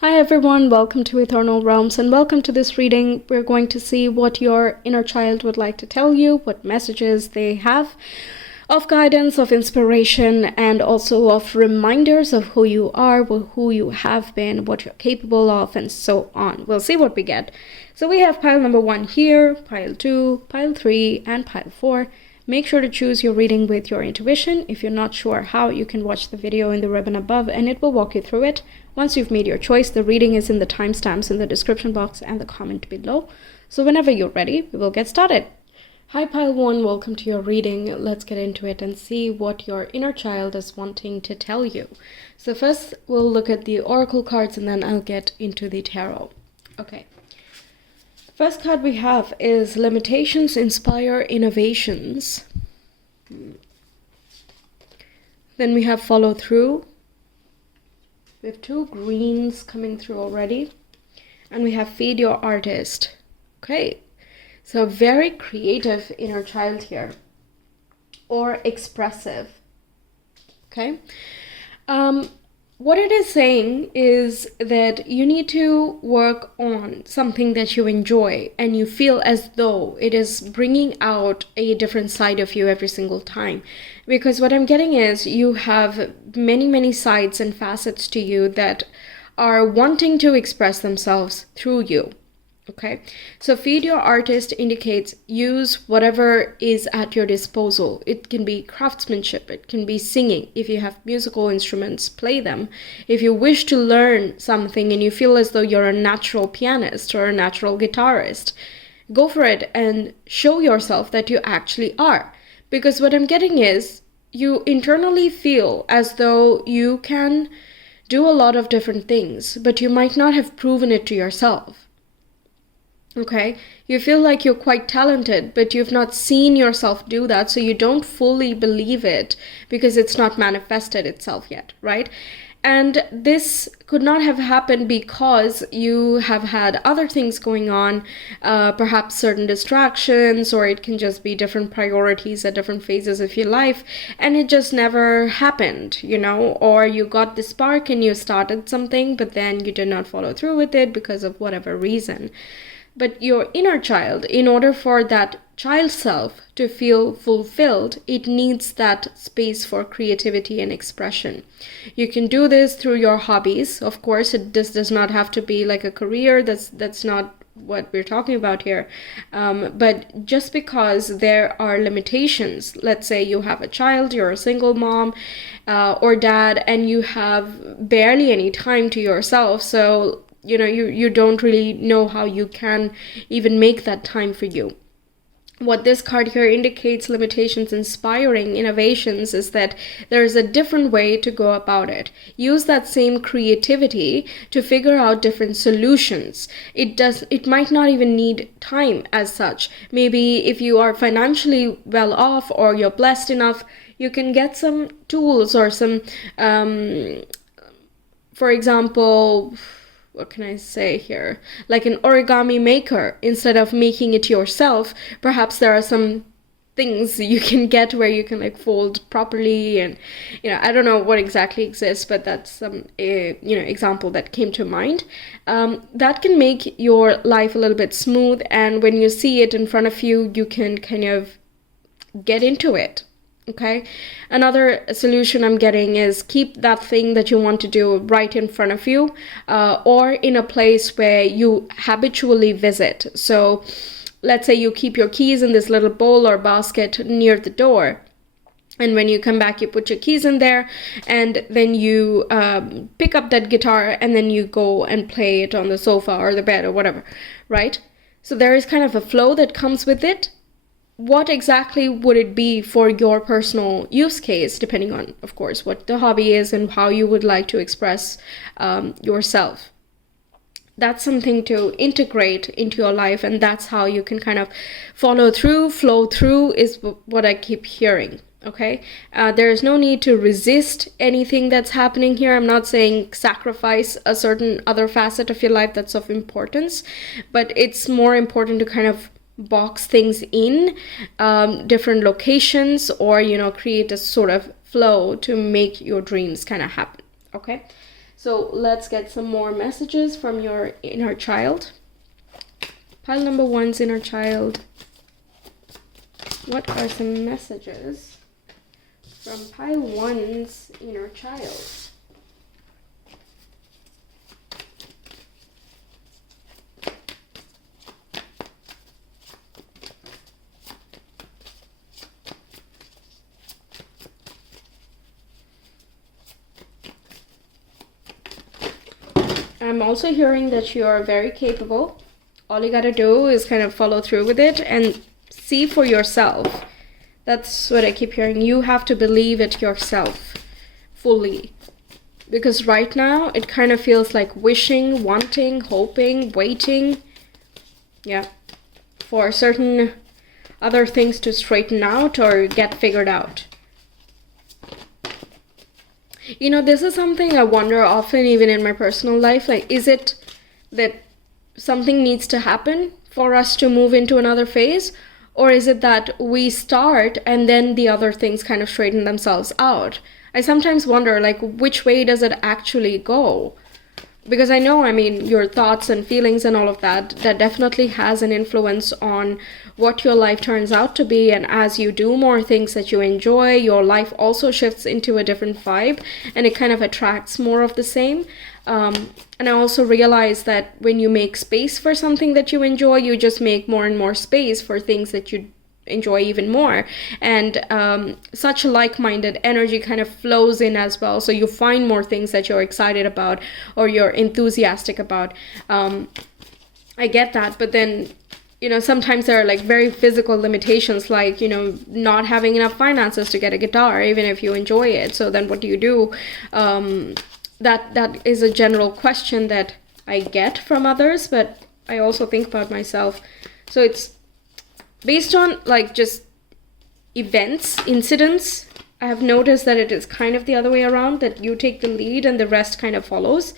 Hi everyone, welcome to Ethernal Realms and welcome to this reading. We're going to see what your inner child would like to tell you, what messages they have of guidance, of inspiration, and also of reminders of who you are, who you have been, what you're capable of, and so on. We'll see what we get. So we have pile number 1 here, pile 2, pile 3, and pile 4. Make sure to choose your reading with your intuition. If you're not sure how, you can watch the video in the ribbon above and it will walk you through it. Once you've made your choice, the reading is in the timestamps in the description box and the comment below. So whenever you're ready, we will get started. Hi pile 1, welcome to your reading. Let's get into it and see what your inner child is wanting to tell you. So first we'll look at the oracle cards and then I'll get into the tarot. Okay. First card we have is Limitations Inspire Innovations. Then we have Follow Through. We have 2 greens coming through already. And we have Feed Your Artist. Okay, so very creative inner child here. Or expressive. Okay. What it is saying is that you need to work on something that you enjoy and you feel as though it is bringing out a different side of you every single time. Because what I'm getting is you have many sides and facets to you that are wanting to express themselves through you. Okay, so Feed Your Artist indicates use whatever is at your disposal. It can be craftsmanship, it can be singing. If you have musical instruments, play them. If you wish to learn something and you feel as though you're a natural pianist or a natural guitarist, go for it and show yourself that you actually are. Because what I'm getting is you internally feel as though you can do a lot of different things, but you might not have proven it to yourself. Okay, you feel like you're quite talented, but you've not seen yourself do that, so you don't fully believe it because it's not manifested itself yet, right? And this could not have happened because you have had other things going on, perhaps certain distractions, or it can just be different priorities at different phases of your life, and it just never happened, you know, or you got the spark and you started something, but then you did not follow through with it because of whatever reason. But your inner child, in order for that child self to feel fulfilled, it needs that space for creativity and expression. You can do this through your hobbies. Of course, this does not have to be like a career. That's not what we're talking about here. But just because there are limitations, let's say you have a child, you're a single mom or dad, and you have barely any time to yourself. So you know, you don't really know how you can even make that time for you. What this card here indicates, Limitations Inspiring Innovations, is that there is a different way to go about it. Use that same creativity to figure out different solutions. It might not even need time as such. Maybe if you are financially well off or you're blessed enough, you can get some tools or some, for example, what can I say here? Like an origami maker, instead of making it yourself, perhaps there are some things you can get where you can like fold properly, and you know, I don't know what exactly exists, but that's some example that came to mind. That can make your life a little bit smooth, and when you see it in front of you, you can kind of get into it. Okay, another solution I'm getting is keep that thing that you want to do right in front of you, or in a place where you habitually visit. So let's say you keep your keys in this little bowl or basket near the door. And when you come back, you put your keys in there, and then you pick up that guitar and then you go and play it on the sofa or the bed or whatever, right? So there is kind of a flow that comes with it. What exactly would it be for your personal use case, depending on, of course, what the hobby is and how you would like to express yourself? That's something to integrate into your life, and that's how you can kind of follow through, flow through, is what I keep hearing. Okay, there is no need to resist anything that's happening here. I'm not saying sacrifice a certain other facet of your life that's of importance, but it's more important to kind of box things in different locations, or create a sort of flow to make your dreams kind of happen. Okay, So let's get some more messages from your inner child. Pile number 1's inner child. What are some messages from pile 1's inner child? I'm also hearing that you are very capable. All you gotta do is kind of follow through with it and see for yourself. That's what I keep hearing. You have to believe it yourself fully. Because right now, it kind of feels like wishing, wanting, hoping, waiting. Yeah. For certain other things to straighten out or get figured out. You know, this is something I wonder often, even in my personal life. Like, is it that something needs to happen for us to move into another phase? Or is it that we start and then the other things kind of straighten themselves out? I sometimes wonder, like, which way does it actually go? Because I know, I mean, your thoughts and feelings and all of that, that definitely has an influence on what your life turns out to be. And as you do more things that you enjoy, your life also shifts into a different vibe and it kind of attracts more of the same. And I also realize that when you make space for something that you enjoy, you just make more and more space for things that you enjoy even more, and such like-minded energy kind of flows in as well, so you find more things that you're excited about or you're enthusiastic about. I get that, but then, you know, sometimes there are like very physical limitations, like, you know, not having enough finances to get a guitar even if you enjoy it. So then what do you do? That is a general question that I get from others, but I also think about myself. So it's based on like just events, incidents. I have noticed that it is kind of the other way around, that you take the lead and the rest kind of follows.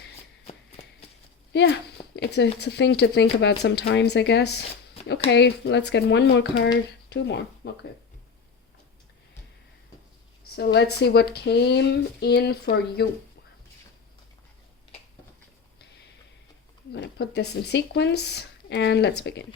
Yeah, it's a thing to think about sometimes, I guess. Okay, let's get one more card. 2 more. Okay. So let's see what came in for you. I'm going to put this in sequence and let's begin.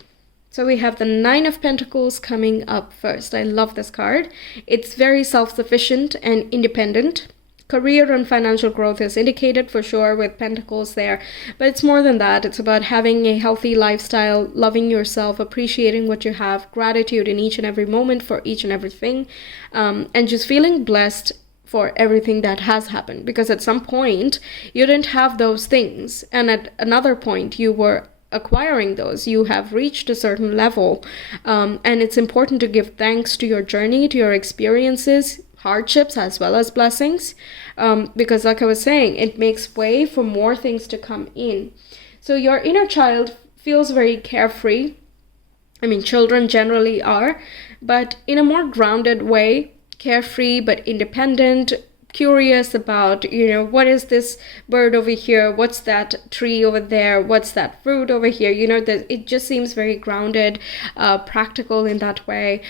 So we have the 9 of Pentacles coming up first. I love this card. It's very self-sufficient and independent. Career and financial growth is indicated for sure with Pentacles there. But it's more than that. It's about having a healthy lifestyle, loving yourself, appreciating what you have, gratitude in each and every moment for each and everything, and just feeling blessed for everything that has happened. Because at some point, you didn't have those things. And at another point, you were acquiring those. You have reached a certain level, and it's important to give thanks to your journey, to your experiences, hardships as well as blessings, because like I was saying, it makes way for more things to come in. So your inner child feels very carefree. I mean, children generally are, but in a more grounded way, carefree but independent, curious about, you know, what is this bird over here, what's that tree over there, what's that fruit over here, you know, that it just seems very grounded, practical in that way,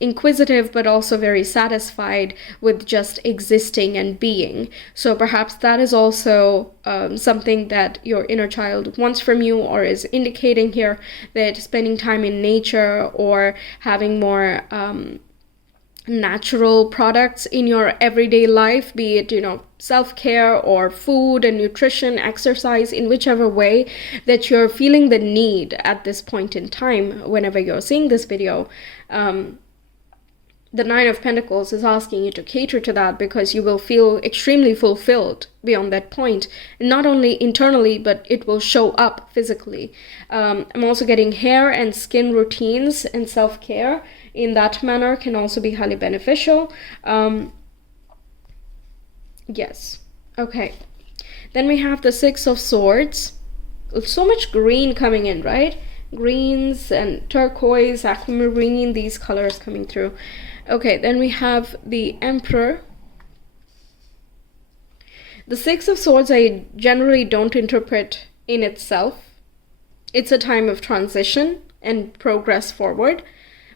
inquisitive but also very satisfied with just existing and being. So perhaps that is also something that your inner child wants from you, or is indicating here, that spending time in nature or having more natural products in your everyday life, be it, you know, self-care or food and nutrition, exercise, in whichever way that you're feeling the need at this point in time, whenever you're seeing this video. The 9 of Pentacles is asking you to cater to that, because you will feel extremely fulfilled beyond that point, not only internally, but it will show up physically. I'm also getting hair and skin routines and self-care in that manner can also be highly beneficial. Yes. Okay. Then we have the 6 of Swords. So much green coming in, right? Greens and turquoise, aquamarine, these colors coming through. Okay, then we have the Emperor. The 6 of Swords I generally don't interpret in itself. It's a time of transition and progress forward.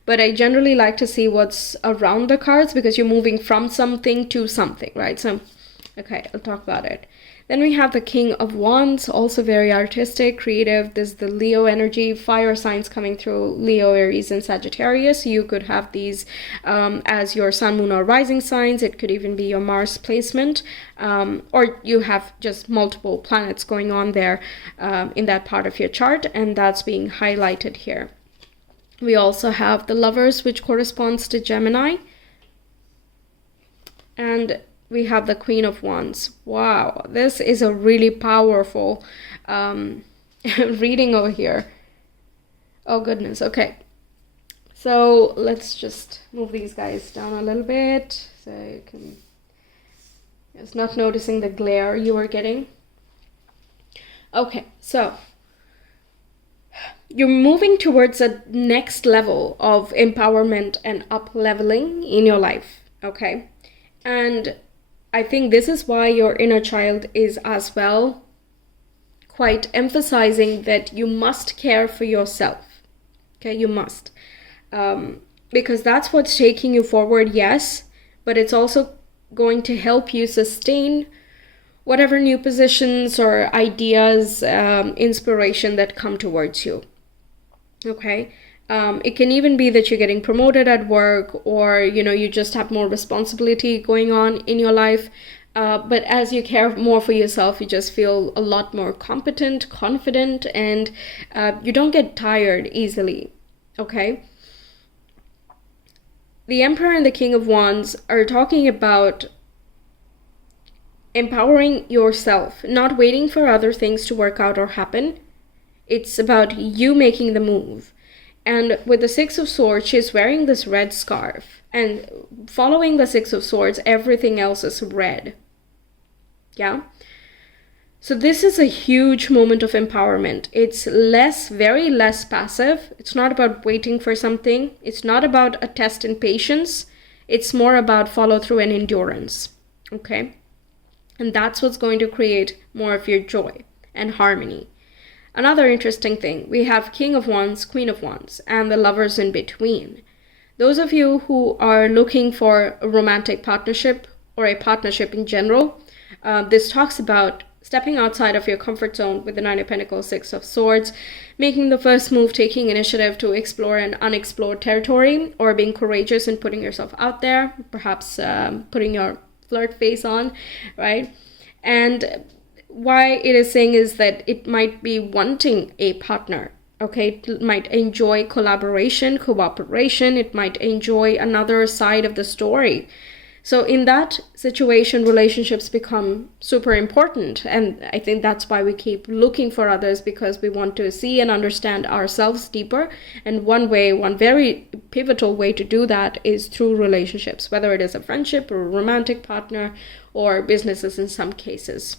But I generally like to see what's around the cards, because you're moving from something to something, right? So, okay, I'll talk about it. Then we have the King of Wands, also very artistic, creative. There's the Leo energy, fire signs coming through, Leo, Aries, and Sagittarius. You could have these as your sun, moon, or rising signs. It could even be your Mars placement, or you have just multiple planets going on there in that part of your chart, and that's being highlighted here. We also have the Lovers, which corresponds to Gemini. And we have the Queen of Wands. Wow, this is a really powerful reading over here. Oh goodness, okay. So let's just move these guys down a little bit so you can just not noticing the glare you are getting. Okay, so you're moving towards a next level of empowerment and up-leveling in your life, okay? And I think this is why your inner child is as well quite emphasizing that you must care for yourself. Okay, you must. Because that's what's taking you forward, yes, but it's also going to help you sustain whatever new positions or ideas, inspiration that come towards you. Okay. It can even be that you're getting promoted at work, or you just have more responsibility going on in your life, but as you care more for yourself, you just feel a lot more competent, confident, and you don't get tired easily. Okay, the Emperor and the King of Wands are talking about empowering yourself, not waiting for other things to work out or happen. It's about you making the move. And with the Six of Swords, she's wearing this red scarf. And following the Six of Swords, everything else is red. Yeah? So this is a huge moment of empowerment. It's very less passive. It's not about waiting for something. It's not about a test in patience. It's more about follow through and endurance. Okay? And that's what's going to create more of your joy and harmony. Another interesting thing, we have King of Wands, Queen of Wands, and the Lovers in between. Those of you who are looking for a romantic partnership or a partnership in general, this talks about stepping outside of your comfort zone with the Nine of Pentacles, Six of Swords, making the first move, taking initiative to explore an unexplored territory, or being courageous and putting yourself out there, perhaps putting your flirt face on, right? And why it is saying is that it might be wanting a partner, okay? It might enjoy collaboration, cooperation. It might enjoy another side of the story. So in that situation, relationships become super important. And I think that's why we keep looking for others, because we want to see and understand ourselves deeper. And one very pivotal way to do that is through relationships, whether it is a friendship or a romantic partner or businesses in some cases.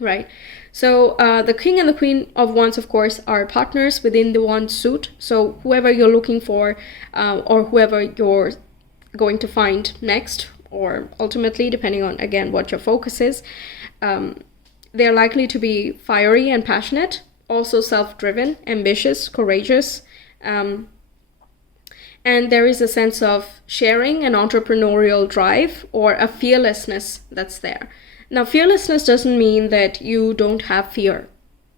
Right, so the King and the Queen of Wands, of course, are partners within the Wand suit. So whoever you're looking for, or whoever you're going to find next, or ultimately, depending on, again, what your focus is, they're likely to be fiery and passionate, also self-driven, ambitious, courageous, and there is a sense of sharing, an entrepreneurial drive, or a fearlessness that's there. Now, fearlessness doesn't mean that you don't have fear,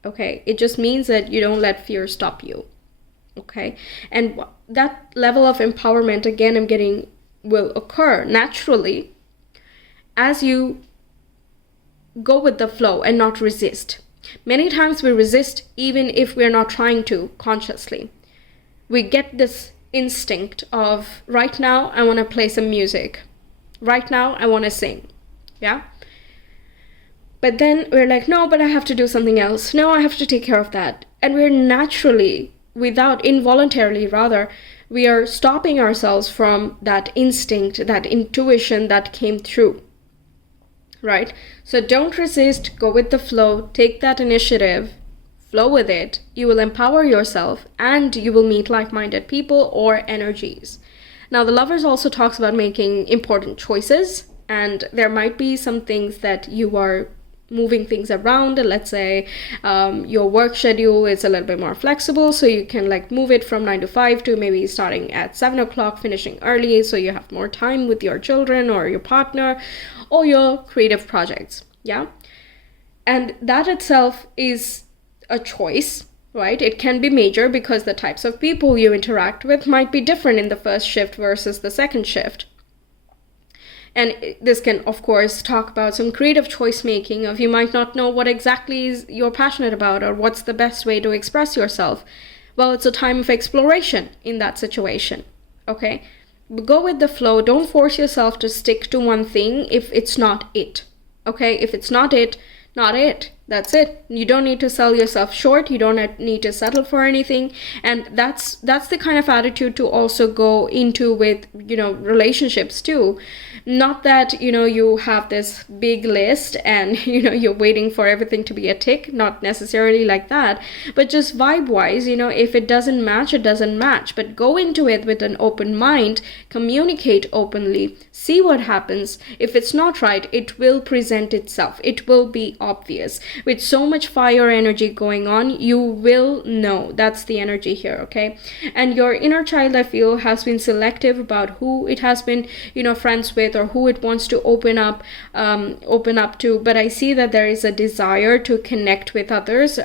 okay? It just means that you don't let fear stop you, okay? And that level of empowerment, again, will occur naturally as you go with the flow and not resist. Many times we resist even if we're not trying to consciously. We get this instinct of, right now, I want to play some music. Right now, I want to sing, yeah? But then we're like, no, but I have to do something else. No, I have to take care of that. And we're naturally, involuntarily rather, we are stopping ourselves from that instinct, that intuition that came through, right? So don't resist, go with the flow, take that initiative, flow with it. You will empower yourself and you will meet like-minded people or energies. Now, the Lovers also talks about making important choices, and there might be some things that you are moving things around. Let's say your work schedule is a little bit more flexible, so you can move it from 9 to 5 to maybe starting at 7 o'clock, finishing early, so you have more time with your children or your partner or your creative projects. Yeah, And that itself is a choice, right? It can be major because the types of people you interact with might be different in the first shift versus the second shift. And this can, of course, talk about some creative choice making of you might not know what exactly you're passionate about or what's the best way to express yourself. Well, it's a time of exploration in that situation, okay? Go with the flow. Don't force yourself to stick to one thing if it's not it, okay? If it's not it, not it. That's it. You don't need to sell yourself short. You don't need to settle for anything. And that's the kind of attitude to also go into with, relationships too. Not that, you have this big list and, you're waiting for everything to be a tick. Not necessarily like that. But just vibe-wise, if it doesn't match, it doesn't match. But go into it with an open mind. Communicate openly. See what happens. If it's not right, it will present itself. It will be obvious. With so much fire energy going on, you will know. That's the energy here, okay? And your inner child, I feel, has been selective about who it has been, friends with or who it wants to open up to. But I see that there is a desire to connect with others,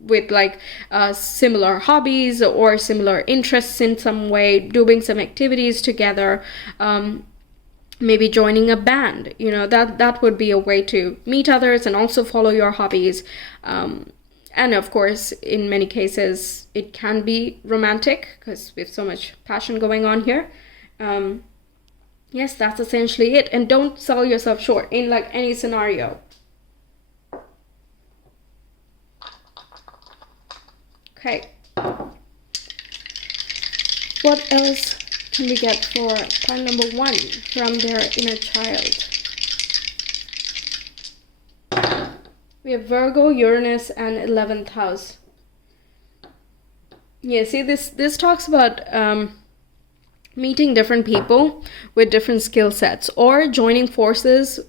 with similar hobbies or similar interests in some way, doing some activities together, maybe joining a band. That would be a way to meet others and also follow your hobbies. And of course, in many cases, it can be romantic because we have so much passion going on here. Yes, that's essentially it. And don't sell yourself short in any scenario. Okay. What else can we get for pile number 1 from their inner child? We have Virgo, Uranus, and 11th house. Yeah, see, this talks about meeting different people with different skill sets or joining forces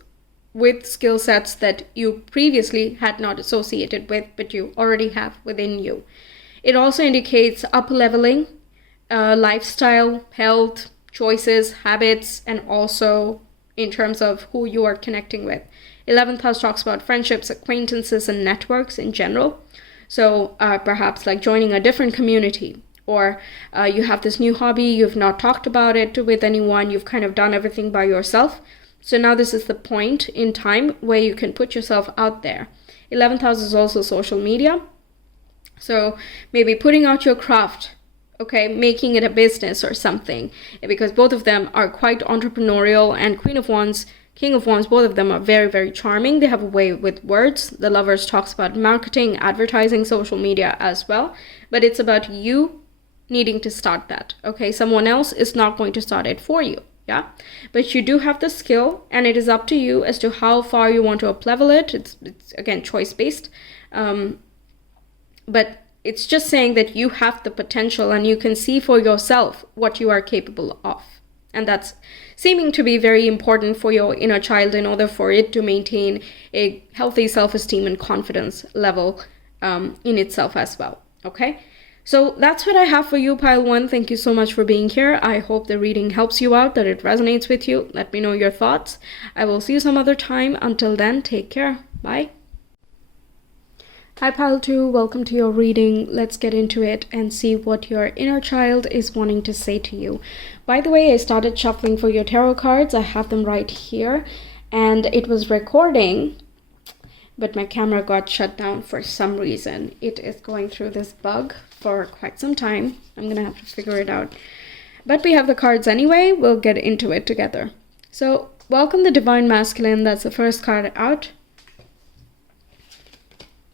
with skill sets that you previously had not associated with, but you already have within you. It also indicates up-leveling, lifestyle, health, choices, habits, and also in terms of who you are connecting with. 11th house talks about friendships, acquaintances, and networks in general. So perhaps joining a different community, or you have this new hobby, you've not talked about it with anyone, you've kind of done everything by yourself. So now this is the point in time where you can put yourself out there. 11th house is also social media. So maybe putting out your craft, okay, making it a business or something, because both of them are quite entrepreneurial. And Queen of Wands, King of Wands, both of them are very, very charming. They have a way with words. The Lovers talks about marketing, advertising, social media as well. But it's about you needing to start that, okay? Someone else is not going to start it for you, yeah? But you do have the skill, and it is up to you as to how far you want to up-level it. It's again, choice-based. But it's just saying that you have the potential and you can see for yourself what you are capable of. And that's seeming to be very important for your inner child in order for it to maintain a healthy self-esteem and confidence level in itself as well. Okay? So that's what I have for you, Pile 1. Thank you so much for being here. I hope the reading helps you out, that it resonates with you. Let me know your thoughts. I will see you some other time. Until then, take care. Bye. Hi Pile 2, welcome to your reading. Let's get into it and see what your inner child is wanting to say to you. By the way, I started shuffling for your tarot cards. I have them right here, and it was recording, but my camera got shut down for some reason. It is going through this bug for quite some time. I'm gonna have to figure it out. But we have the cards anyway. We'll get into it together. So, welcome the Divine Masculine. That's the first card out.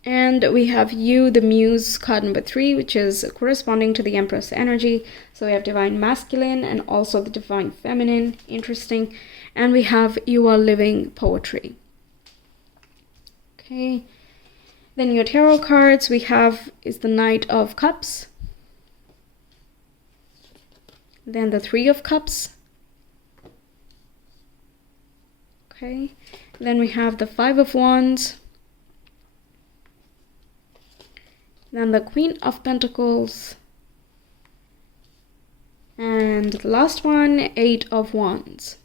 And we have you, the Muse, card number 3, which is corresponding to the Empress energy. So we have Divine Masculine and also the Divine Feminine. Interesting. And we have You Are Living Poetry. Okay. Then your tarot cards we have is the Knight of Cups. Then the 3 of Cups. Okay. Then we have the 5 of Wands. Then the Queen of Pentacles. And the last one, 8 of Wands.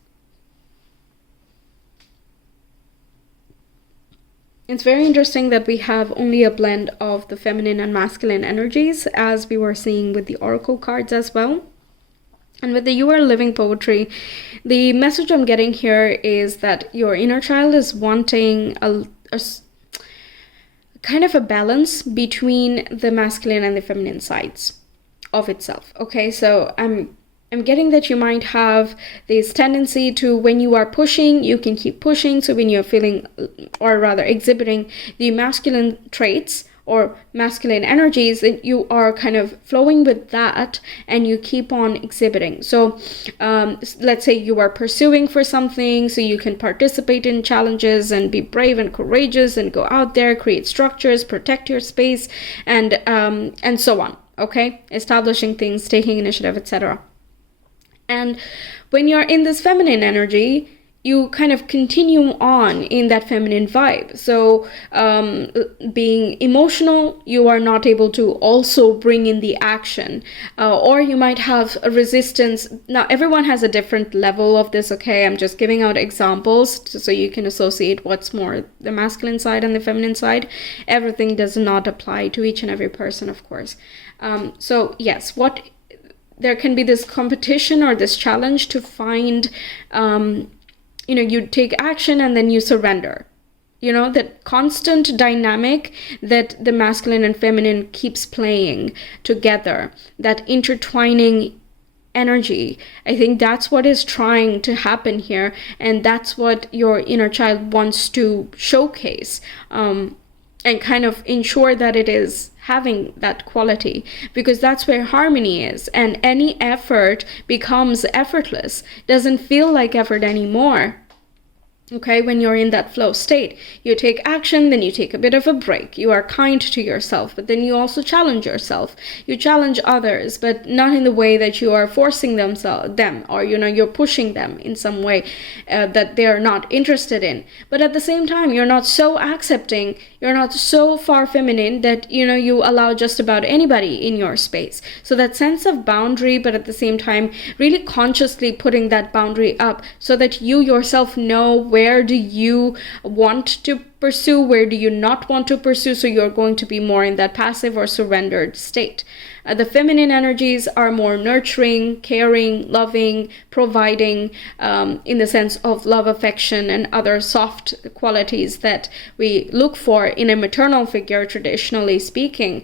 It's very interesting that we have only a blend of the feminine and masculine energies, as we were seeing with the oracle cards as well. And with the You Are Living poetry, the message I'm getting here is that your inner child is wanting a kind of a balance between the masculine and the feminine sides of itself. Okay, so I'm getting that you might have this tendency to, when you are pushing, you can keep pushing. So when you're feeling, or rather exhibiting the masculine traits or masculine energies, that you are kind of flowing with that and you keep on exhibiting. So let's say you are pursuing for something, so you can participate in challenges and be brave and courageous and go out there, create structures, protect your space, and so on. Okay, establishing things, taking initiative, etc. And when you're in this feminine energy, you kind of continue on in that feminine vibe. So being emotional, you are not able to also bring in the action, or you might have a resistance. Now, everyone has a different level of this. Okay, I'm just giving out examples so you can associate what's more the masculine side and the feminine side. Everything does not apply to each and every person, of course. So yes, there can be this competition or this challenge to find, you take action and then you surrender. That constant dynamic that the masculine and feminine keeps playing together, that intertwining energy. I think that's what is trying to happen here. And that's what your inner child wants to showcase, and kind of ensure that it is having that quality, because that's where harmony is, and any effort becomes effortless, doesn't feel like effort anymore. Okay, when you're in that flow state, you take action, then you take a bit of a break. You are kind to yourself, but then you also challenge yourself. You challenge others, but not in the way that you are forcing them, or you're pushing them in some way that they are not interested in. But at the same time, you're not so accepting, you're not so far feminine that you allow just about anybody in your space. So that sense of boundary, but at the same time, really consciously putting that boundary up so that you yourself know where do you want to pursue, where do you not want to pursue, so you're going to be more in that passive or surrendered state. The feminine energies are more nurturing, caring, loving, providing, in the sense of love, affection, and other soft qualities that we look for in a maternal figure, traditionally speaking.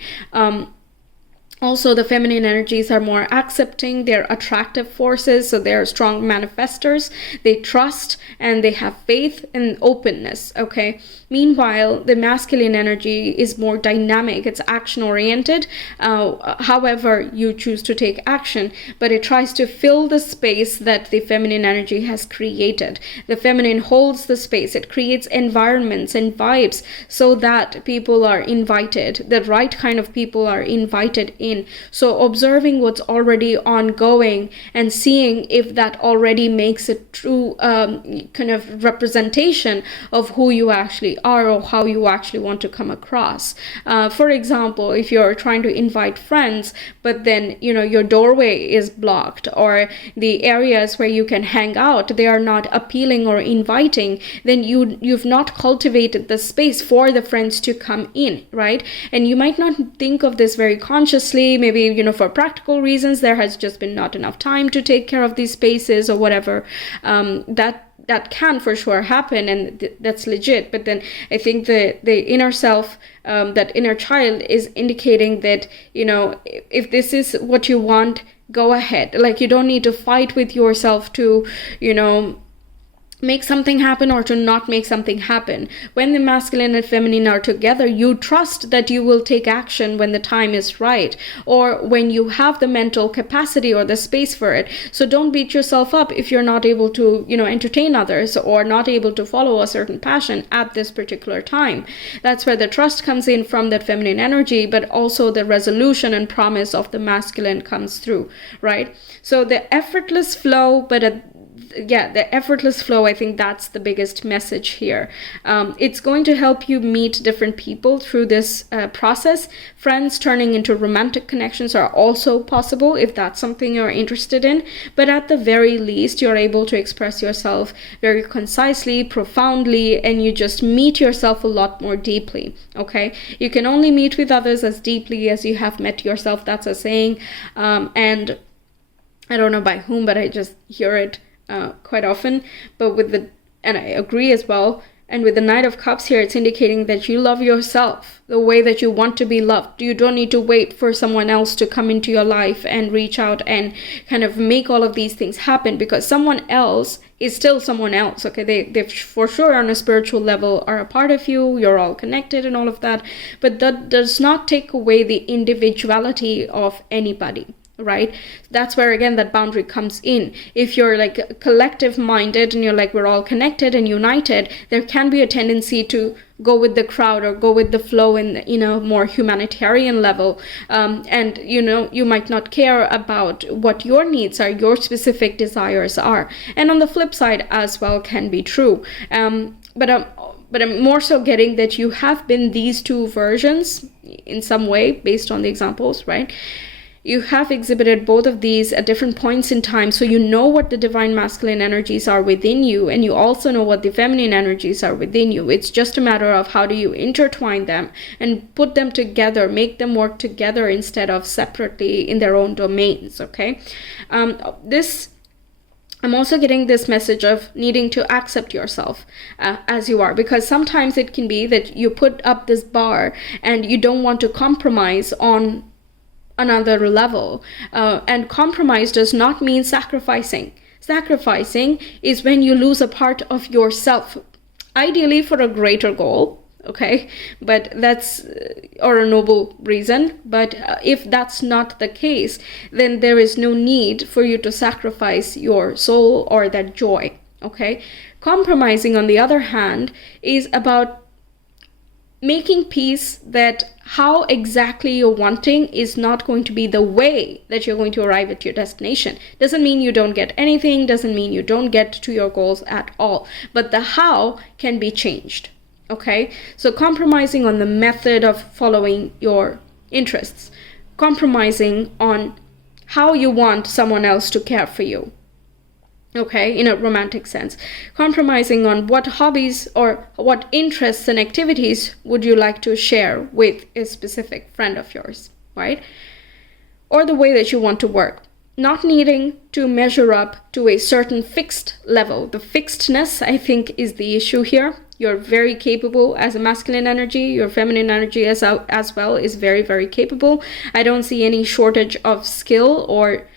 Also, the feminine energies are more accepting, they're attractive forces, so they're strong manifestors, they trust, and they have faith and openness, okay? Meanwhile, the masculine energy is more dynamic, it's action-oriented. However, you choose to take action, but it tries to fill the space that the feminine energy has created. The feminine holds the space, it creates environments and vibes so that people are invited, the right kind of people are invited in. So observing what's already ongoing and seeing if that already makes a true kind of representation of who you actually are or how you actually want to come across. For example, if you're trying to invite friends, but then your doorway is blocked, or the areas where you can hang out, they are not appealing or inviting, then you've not cultivated the space for the friends to come in, right? And you might not think of this very consciously, maybe for practical reasons there has just been not enough time to take care of these spaces or whatever. That can for sure happen, and that's legit. But then I think the inner self, that inner child, is indicating that if this is what you want, go ahead. Like, you don't need to fight with yourself to make something happen or to not make something happen. When the masculine and feminine are together, you trust that you will take action when the time is right, or when you have the mental capacity or the space for it. So don't beat yourself up if you're not able to entertain others, or not able to follow a certain passion at this particular time. That's where the trust comes in from that feminine energy, but also the resolution and promise of the masculine comes through, right? So the effortless flow, but the effortless flow, I think that's the biggest message here. It's going to help you meet different people through this process. Friends turning into romantic connections are also possible if that's something you're interested in. But at the very least, you're able to express yourself very concisely, profoundly, and you just meet yourself a lot more deeply. Okay, you can only meet with others as deeply as you have met yourself. That's a saying, and I don't know by whom, but I just hear it quite often. But and I agree as well. And with the Knight of Cups here, it's indicating that you love yourself the way that you want to be loved. You don't need to wait for someone else to come into your life and reach out and kind of make all of these things happen, because someone else is still someone else. Okay, they for sure on a spiritual level are a part of you. You're all connected and all of that. But that does not take away the individuality of anybody. Right? That's where again that boundary comes in. If you're like collective minded and you're like, we're all connected and united, there can be a tendency to go with the crowd or go with the flow in, more humanitarian level. And you might not care about what your needs are, your specific desires are. And on the flip side as well can be true. But I'm more so getting that you have been these two versions in some way based on the examples, right? You have exhibited both of these at different points in time, so you know what the divine masculine energies are within you, and you also know what the feminine energies are within you. It's just a matter of how do you intertwine them and put them together, make them work together instead of separately in their own domains, okay? I'm also getting this message of needing to accept yourself as you are, because sometimes it can be that you put up this bar and you don't want to compromise on another level. And compromise does not mean sacrificing. Sacrificing is when you lose a part of yourself, ideally for a greater goal, okay? But that's, or a noble reason. But if that's not the case, then there is no need for you to sacrifice your soul or that joy, okay? Compromising, on the other hand, is about making peace that how exactly you're wanting is not going to be the way that you're going to arrive at your destination. Doesn't mean you don't get anything, doesn't mean you don't get to your goals at all, but the how can be changed, okay? So compromising on the method of following your interests, compromising on how you want someone else to care for you, okay, in a romantic sense. Compromising on what hobbies or what interests and activities would you like to share with a specific friend of yours, right? Or the way that you want to work. Not needing to measure up to a certain fixed level. The fixedness, I think, is the issue here. You're very capable as a masculine energy. Your feminine energy as well is very, very capable. I don't see any shortage of skill or,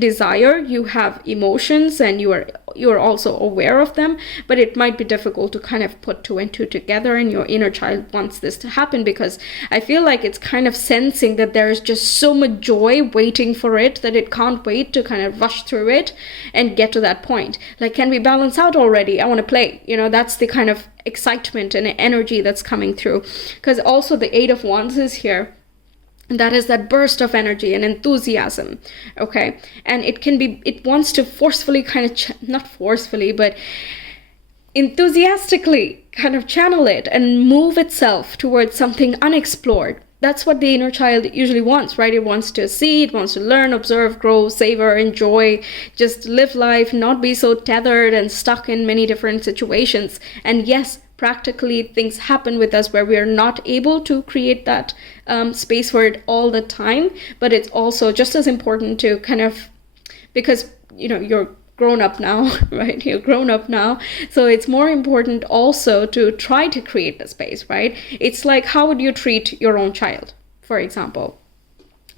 desire. You have emotions and you are also aware of them, but it might be difficult to kind of put two and two together, and your inner child wants this to happen because I feel like it's kind of sensing that there is just so much joy waiting for it that it can't wait to kind of rush through it and get to that point. Like, can we balance out already? I want to play. That's the kind of excitement and energy that's coming through, because also the Eight of Wands is here. And that is that burst of energy and enthusiasm, okay? And it wants to forcefully kind of, not forcefully, but enthusiastically kind of channel it and move itself towards something unexplored. That's what the inner child usually wants, right? It wants to see, it wants to learn, observe, grow, savor, enjoy, just live life, not be so tethered and stuck in many different situations. And yes, practically things happen with us where we are not able to create that space for it all the time, but it's also just as important to kind of, because you're grown up now, right? You're grown up now, so it's more important also to try to create the space, right? It's like, how would you treat your own child, for example,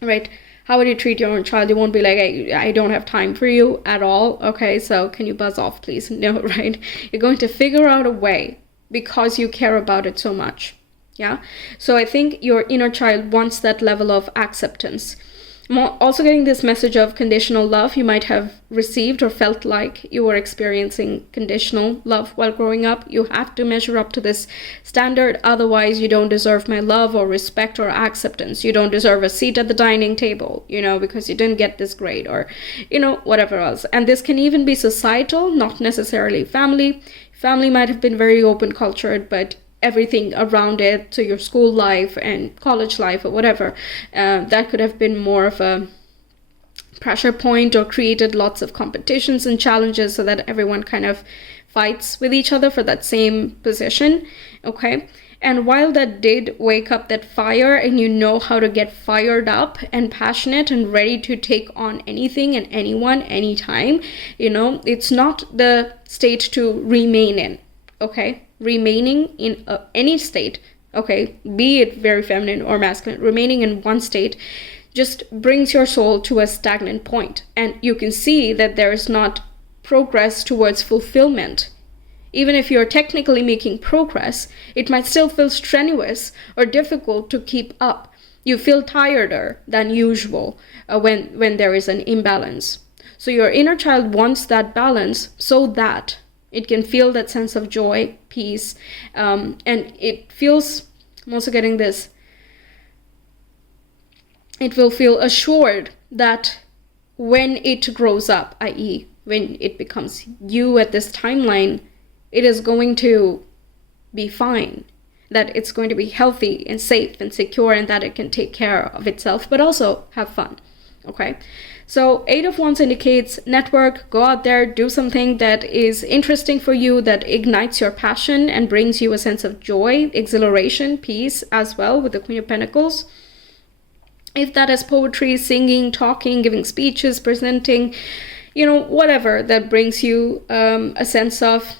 right? How would you treat your own child? You won't be like, I don't have time for you at all, okay, so can you buzz off, please? No, right? You're going to figure out a way because you care about it so much. Yeah. So I think your inner child wants that level of acceptance. I'm also getting this message of conditional love. You might have received or felt like you were experiencing conditional love while growing up. You have to measure up to this standard, otherwise you don't deserve my love or respect or acceptance. You don't deserve a seat at the dining table, because you didn't get this grade, or whatever else. And this can even be societal, not necessarily family. Family might have been very open cultured, but everything around it, so your school life and college life or whatever, that could have been more of a pressure point, or created lots of competitions and challenges so that everyone kind of fights with each other for that same position. Okay, and while that did wake up that fire, and you know how to get fired up and passionate and ready to take on anything and anyone anytime, it's not the state to remain in. Okay, remaining in any state, okay, be it very feminine or masculine, remaining in one state just brings your soul to a stagnant point, and you can see that there is not progress towards fulfillment. Even if you're technically making progress, it might still feel strenuous or difficult to keep up. You feel tireder than usual when there is an imbalance. So your inner child wants that balance so that it can feel that sense of joy, peace, and it feels, I'm also getting this, it will feel assured that when it grows up, i.e. when it becomes you at this timeline, it is going to be fine, that it's going to be healthy and safe and secure, and that it can take care of itself, but also have fun. Okay, so 8 of Wands indicates network, go out there, do something that is interesting for you, that ignites your passion and brings you a sense of joy, exhilaration, peace as well, with the Queen of Pentacles. If that is poetry, singing, talking, giving speeches, presenting, whatever that brings you a sense of,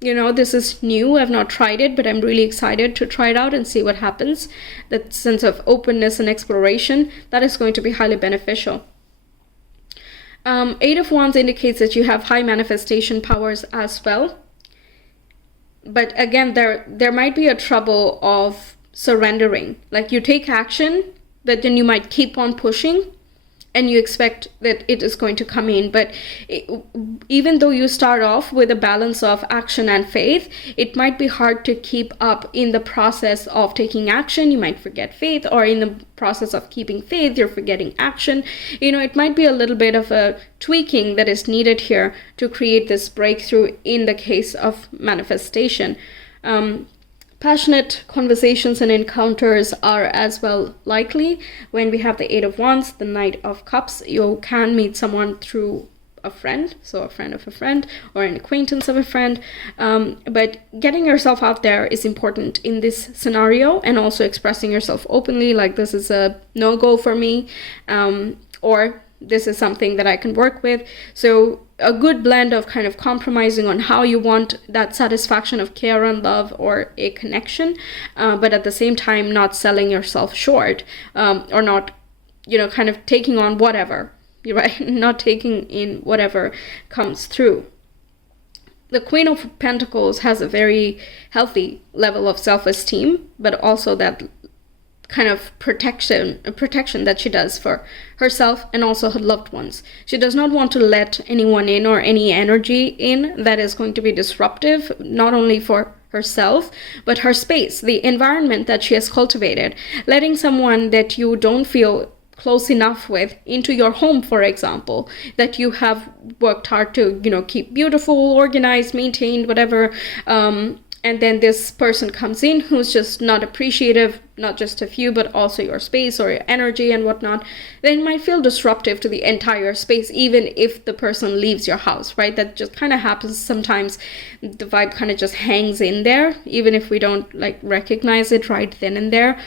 this is new, I've not tried it, but I'm really excited to try it out and see what happens. That sense of openness and exploration, that is going to be highly beneficial. 8 of Wands indicates that you have high manifestation powers as well. But again, there might be a trouble of surrendering. Like, you take action, but then you might keep on pushing, and you expect that it is going to come in. But even though you start off with a balance of action and faith, it might be hard to keep up in the process of taking action. You might forget faith, or in the process of keeping faith, you're forgetting action. It might be a little bit of a tweaking that is needed here to create this breakthrough in the case of manifestation. Passionate conversations and encounters are as well likely when we have the 8 of Wands, the Knight of Cups. You can meet someone through a friend, so a friend of a friend or an acquaintance of a friend. But getting yourself out there is important in this scenario, and also expressing yourself openly, like, this is a no-go for me, or this is something that I can work with. So a good blend of kind of compromising on how you want that satisfaction of care and love or a connection, but at the same time not selling yourself short, or not, kind of taking on whatever, right? Not taking in whatever comes through. The Queen of Pentacles has a very healthy level of self-esteem, but also that kind of protection that she does for herself and also her loved ones. She does not want to let anyone in, or any energy in, that is going to be disruptive, not only for herself, but her space, the environment that she has cultivated. Letting someone that you don't feel close enough with into your home, for example, that you have worked hard to, keep beautiful, organized, maintained, whatever, and then this person comes in who's just not appreciative, not just of you, but also your space or your energy and whatnot, then it might feel disruptive to the entire space, even if the person leaves your house, right? That just kind of happens sometimes. The vibe kind of just hangs in there, even if we don't recognize it right then and there.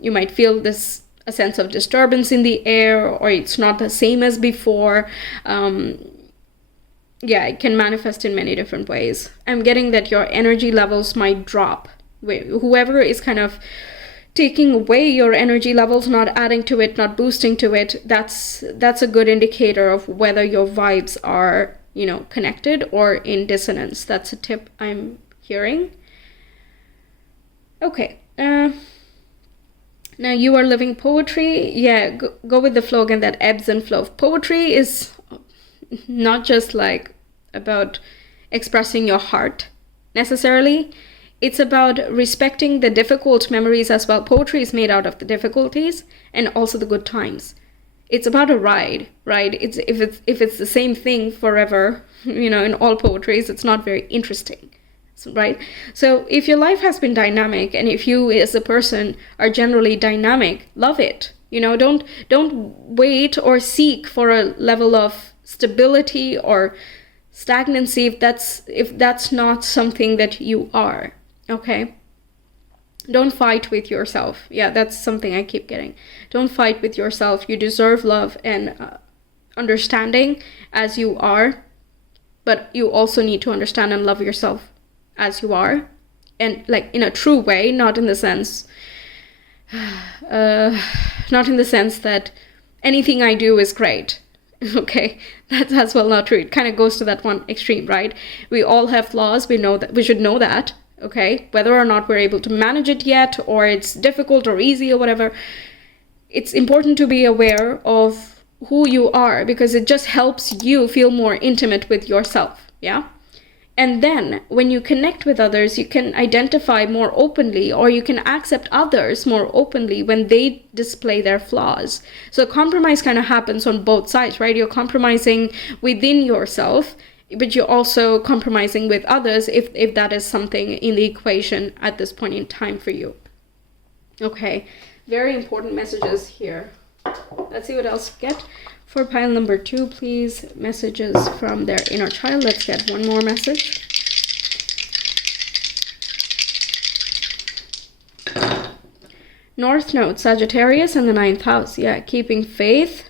You might feel a sense of disturbance in the air, or it's not the same as before. It can manifest in many different ways. I'm getting that your energy levels might drop. Whoever is kind of taking away your energy levels, not adding to it, not boosting to it, that's a good indicator of whether your vibes are, connected or in dissonance. That's a tip I'm hearing. Okay. Now you are living poetry. Yeah, go with the flow again, that ebbs and flow. Poetry is not just like about expressing your heart necessarily. It's about respecting the difficult memories as well. Poetry is made out of the difficulties and also the good times. It's about a ride, right? If it's the same thing forever, in all poetries, it's not very interesting, right? So if your life has been dynamic, and if you as a person are generally dynamic, love it. Don't wait or seek for a level of stability or stagnancy if that's not something that you are. Okay? Don't fight with yourself. Yeah, that's something I keep getting. Don't fight with yourself. You deserve love and understanding as you are, but you also need to understand and love yourself as you are, and like in a true way, not in the sense that anything I do is great. Okay, that's as well not true. It kind of goes to that one extreme, right? We all have flaws. We know that. We should know that. Okay, whether or not we're able to manage it yet, or it's difficult or easy or whatever, it's important to be aware of who you are, because it just helps you feel more intimate with yourself. Yeah. And then when you connect with others, you can identify more openly, or you can accept others more openly when they display their flaws. So compromise kind of happens on both sides, right? You're compromising within yourself, but you're also compromising with others if that is something in the equation at this point in time for you. Okay, very important messages here. Let's see what else we get. For pile number 2, please, messages from their inner child. Let's get one more message. North Node, Sagittarius, and the 9th house. Yeah, keeping faith.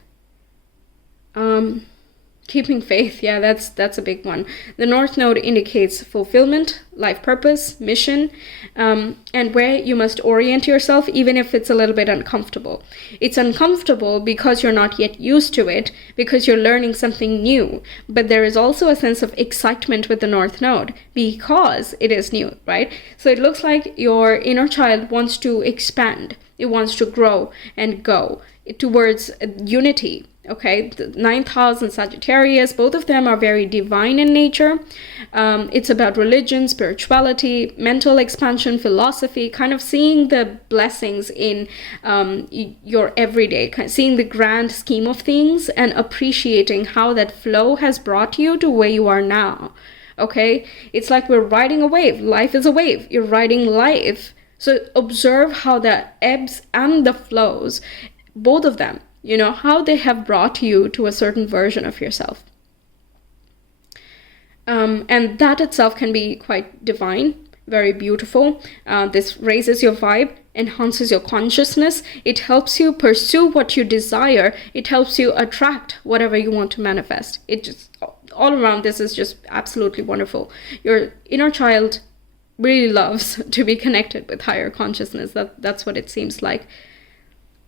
Keeping faith, yeah, that's a big one. The North Node indicates fulfillment, life purpose, mission, and where you must orient yourself, even if it's a little bit uncomfortable. It's uncomfortable because you're not yet used to it, because you're learning something new. But there is also a sense of excitement with the North Node because it is new, right? So it looks like your inner child wants to expand. It wants to grow and go towards unity. Okay, the 9th house and Sagittarius, both of them are very divine in nature. It's about religion, spirituality, mental expansion, philosophy, kind of seeing the blessings in your everyday, seeing the grand scheme of things and appreciating how that flow has brought you to where you are now. Okay, it's like we're riding a wave. Life is a wave. You're riding life. So observe how the ebbs and the flows, both of them, how they have brought you to a certain version of yourself. And that itself can be quite divine, very beautiful. This raises your vibe, enhances your consciousness. It helps you pursue what you desire. It helps you attract whatever you want to manifest. It just, all around, this is just absolutely wonderful. Your inner child really loves to be connected with higher consciousness. That's what it seems like.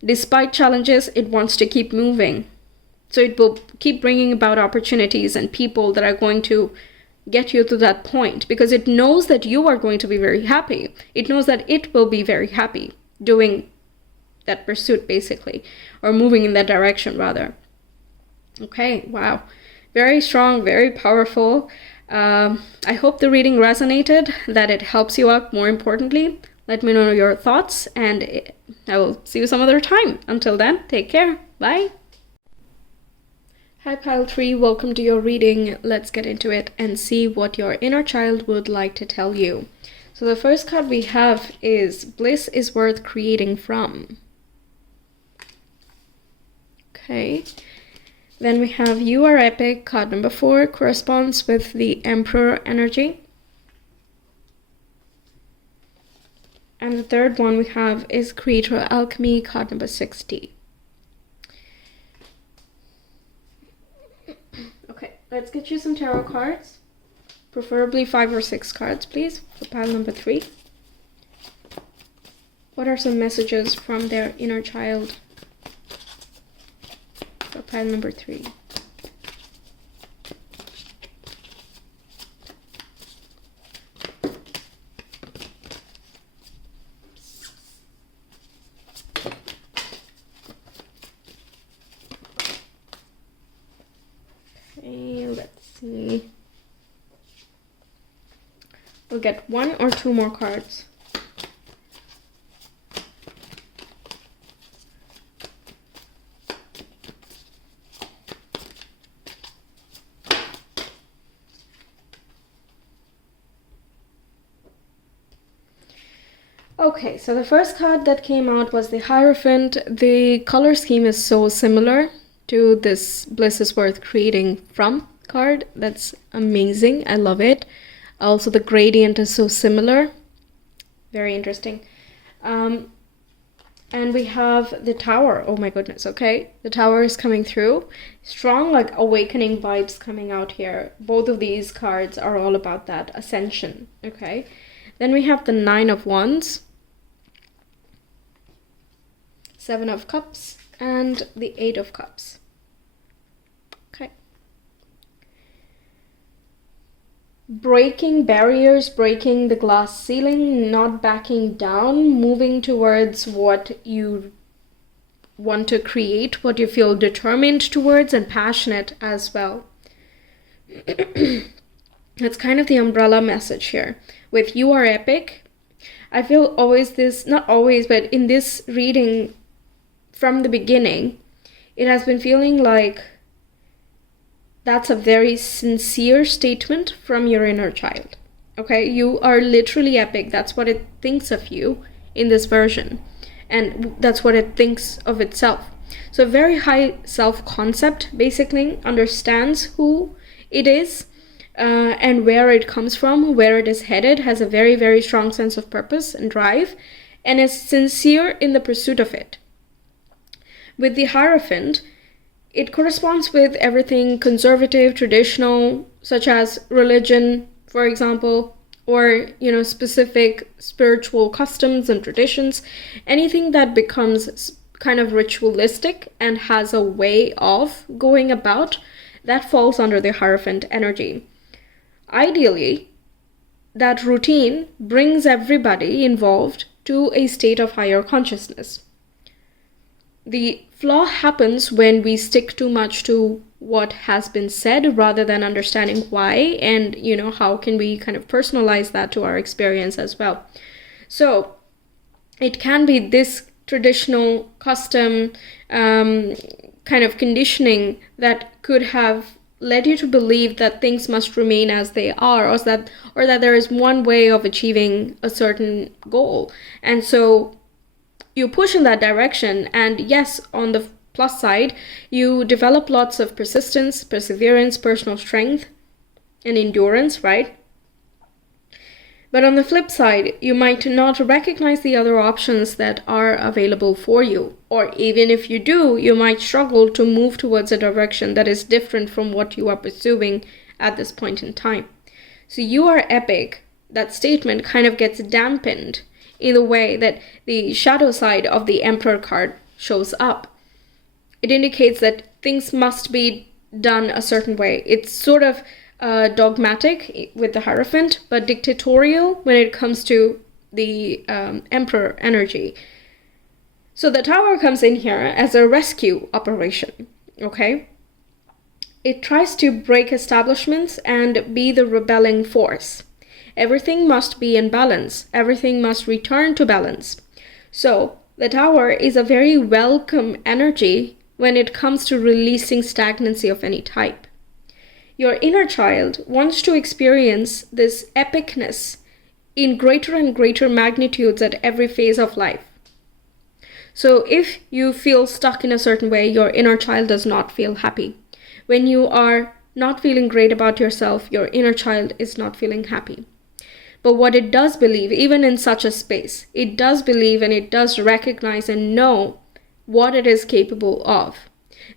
Despite challenges, it wants to keep moving. So it will keep bringing about opportunities and people that are going to get you to that point, because it knows that you are going to be very happy. It knows that it will be very happy doing that pursuit, basically, or moving in that direction, rather. Okay, wow. Very strong, very powerful. I hope the reading resonated, that it helps you out more importantly. Let me know your thoughts, and I will see you some other time. Until then, take care. Bye. Hi Pile 3, welcome to your reading. Let's get into it and see what your inner child would like to tell you. So the first card we have is Bliss is Worth Creating From. Okay. Then we have You Are Epic, card number 4, corresponds with the Emperor energy. And the third one we have is Creator Alchemy, card number 60. Okay, let's get you some tarot cards. Preferably 5 or 6 cards, please, for pile number 3. What are some messages from their inner child for pile number 3? We'll get 1 or 2 more cards. Okay, so the first card that came out was the Hierophant. The color scheme is so similar to this Bliss is Worth Creating From card. That's amazing. I love it. Also, the gradient is so similar. Very interesting. And we have the Tower. Oh my goodness, okay. The Tower is coming through. Strong, like, awakening vibes coming out here. Both of these cards are all about that ascension, okay. Then we have the 9 of Wands, 7 of Cups, and the 8 of Cups. Okay. Breaking barriers, breaking the glass ceiling, not backing down, moving towards what you want to create, what you feel determined towards and passionate as well. That's kind of the umbrella message here. With You Are Epic, I feel always this, not always, but in this reading from the beginning, it has been feeling like that's a very sincere statement from your inner child. Okay, you are literally epic. That's what it thinks of you in this version. And that's what it thinks of itself. So very high self-concept, basically, understands who it is, and where it comes from, where it is headed, has a very, very strong sense of purpose and drive, and is sincere in the pursuit of it. With the Hierophant, it corresponds with everything conservative, traditional, such as religion, for example, or, specific spiritual customs and traditions. Anything that becomes kind of ritualistic and has a way of going about, that falls under the Hierophant energy. Ideally, that routine brings everybody involved to a state of higher consciousness. The flaw happens when we stick too much to what has been said rather than understanding why, and how can we kind of personalize that to our experience as well. So it can be this traditional custom kind of conditioning that could have led you to believe that things must remain as they are, or that there is one way of achieving a certain goal. And so you push in that direction, and yes, on the plus side, you develop lots of persistence, perseverance, personal strength, and endurance, right? But on the flip side, you might not recognize the other options that are available for you. Or even if you do, you might struggle to move towards a direction that is different from what you are pursuing at this point in time. So You Are Epic, that statement kind of gets dampened in the way that the shadow side of the Emperor card shows up. It indicates that things must be done a certain way. It's sort of dogmatic with the Hierophant, but dictatorial when it comes to the Emperor energy. So the Tower comes in here as a rescue operation, okay? It tries to break establishments and be the rebelling force. Everything must be in balance. Everything must return to balance. So the Tower is a very welcome energy when it comes to releasing stagnancy of any type. Your inner child wants to experience this epicness in greater and greater magnitudes at every phase of life. So if you feel stuck in a certain way, your inner child does not feel happy. When you are not feeling great about yourself, your inner child is not feeling happy. But what it does believe, even in such a space, it does believe and it does recognize and know what it is capable of.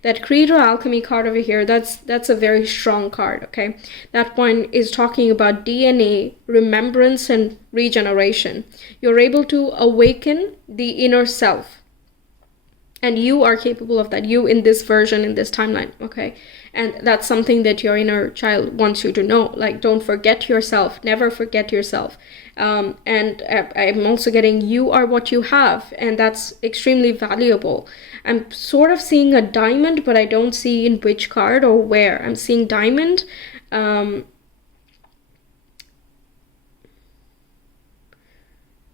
That Creator Alchemy card over here, that's a very strong card, okay? That one is talking about DNA, remembrance, and regeneration. You're able to awaken the inner self. And you are capable of that, you in this version, in this timeline, okay? And that's something that your inner child wants you to know. Like, don't forget yourself, never forget yourself. And I'm also getting, you are what you have, and that's extremely valuable. I'm sort of seeing a diamond, but I don't see in which card or where. I'm seeing diamond.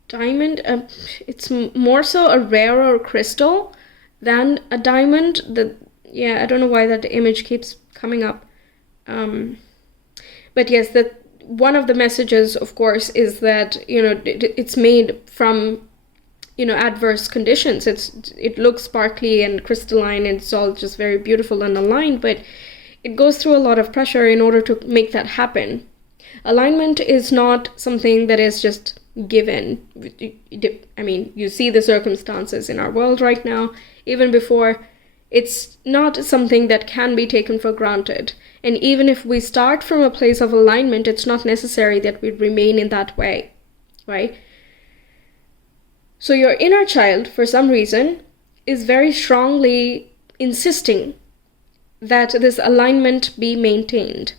diamond. It's more so a rarer crystal than a diamond. Yeah, I don't know why that image keeps coming up. But yes, that one of the messages, of course, is that, you know, it's made from, you know, adverse conditions. It looks sparkly and crystalline, and it's all just very beautiful and aligned, but it goes through a lot of pressure in order to make that happen. Alignment is not something that is just given. I mean, you see the circumstances in our world right now, even before. It's not something that can be taken for granted. And even if we start from a place of alignment, it's not necessary that we remain in that way, right? So your inner child, for some reason, is very strongly insisting that this alignment be maintained,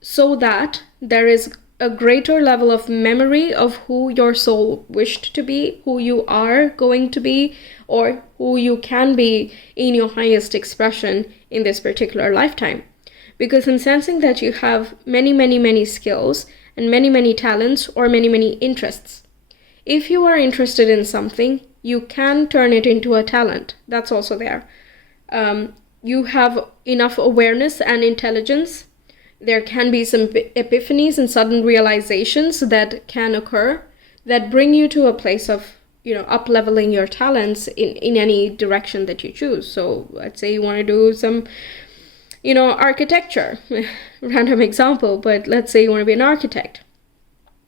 so that there is a greater level of memory of who your soul wished to be, who you are going to be, or who you can be in your highest expression in this particular lifetime. Because in sensing that you have many skills and many talents or many interests, if you are interested in something, you can turn it into a talent. That's also there. You have enough awareness and intelligence. There can be some epiphanies and sudden realizations that can occur that bring you to a place of, you know, up-leveling your talents in any direction that you choose. So let's say you want to do some, you know, architecture, random example, but let's say you want to be an architect.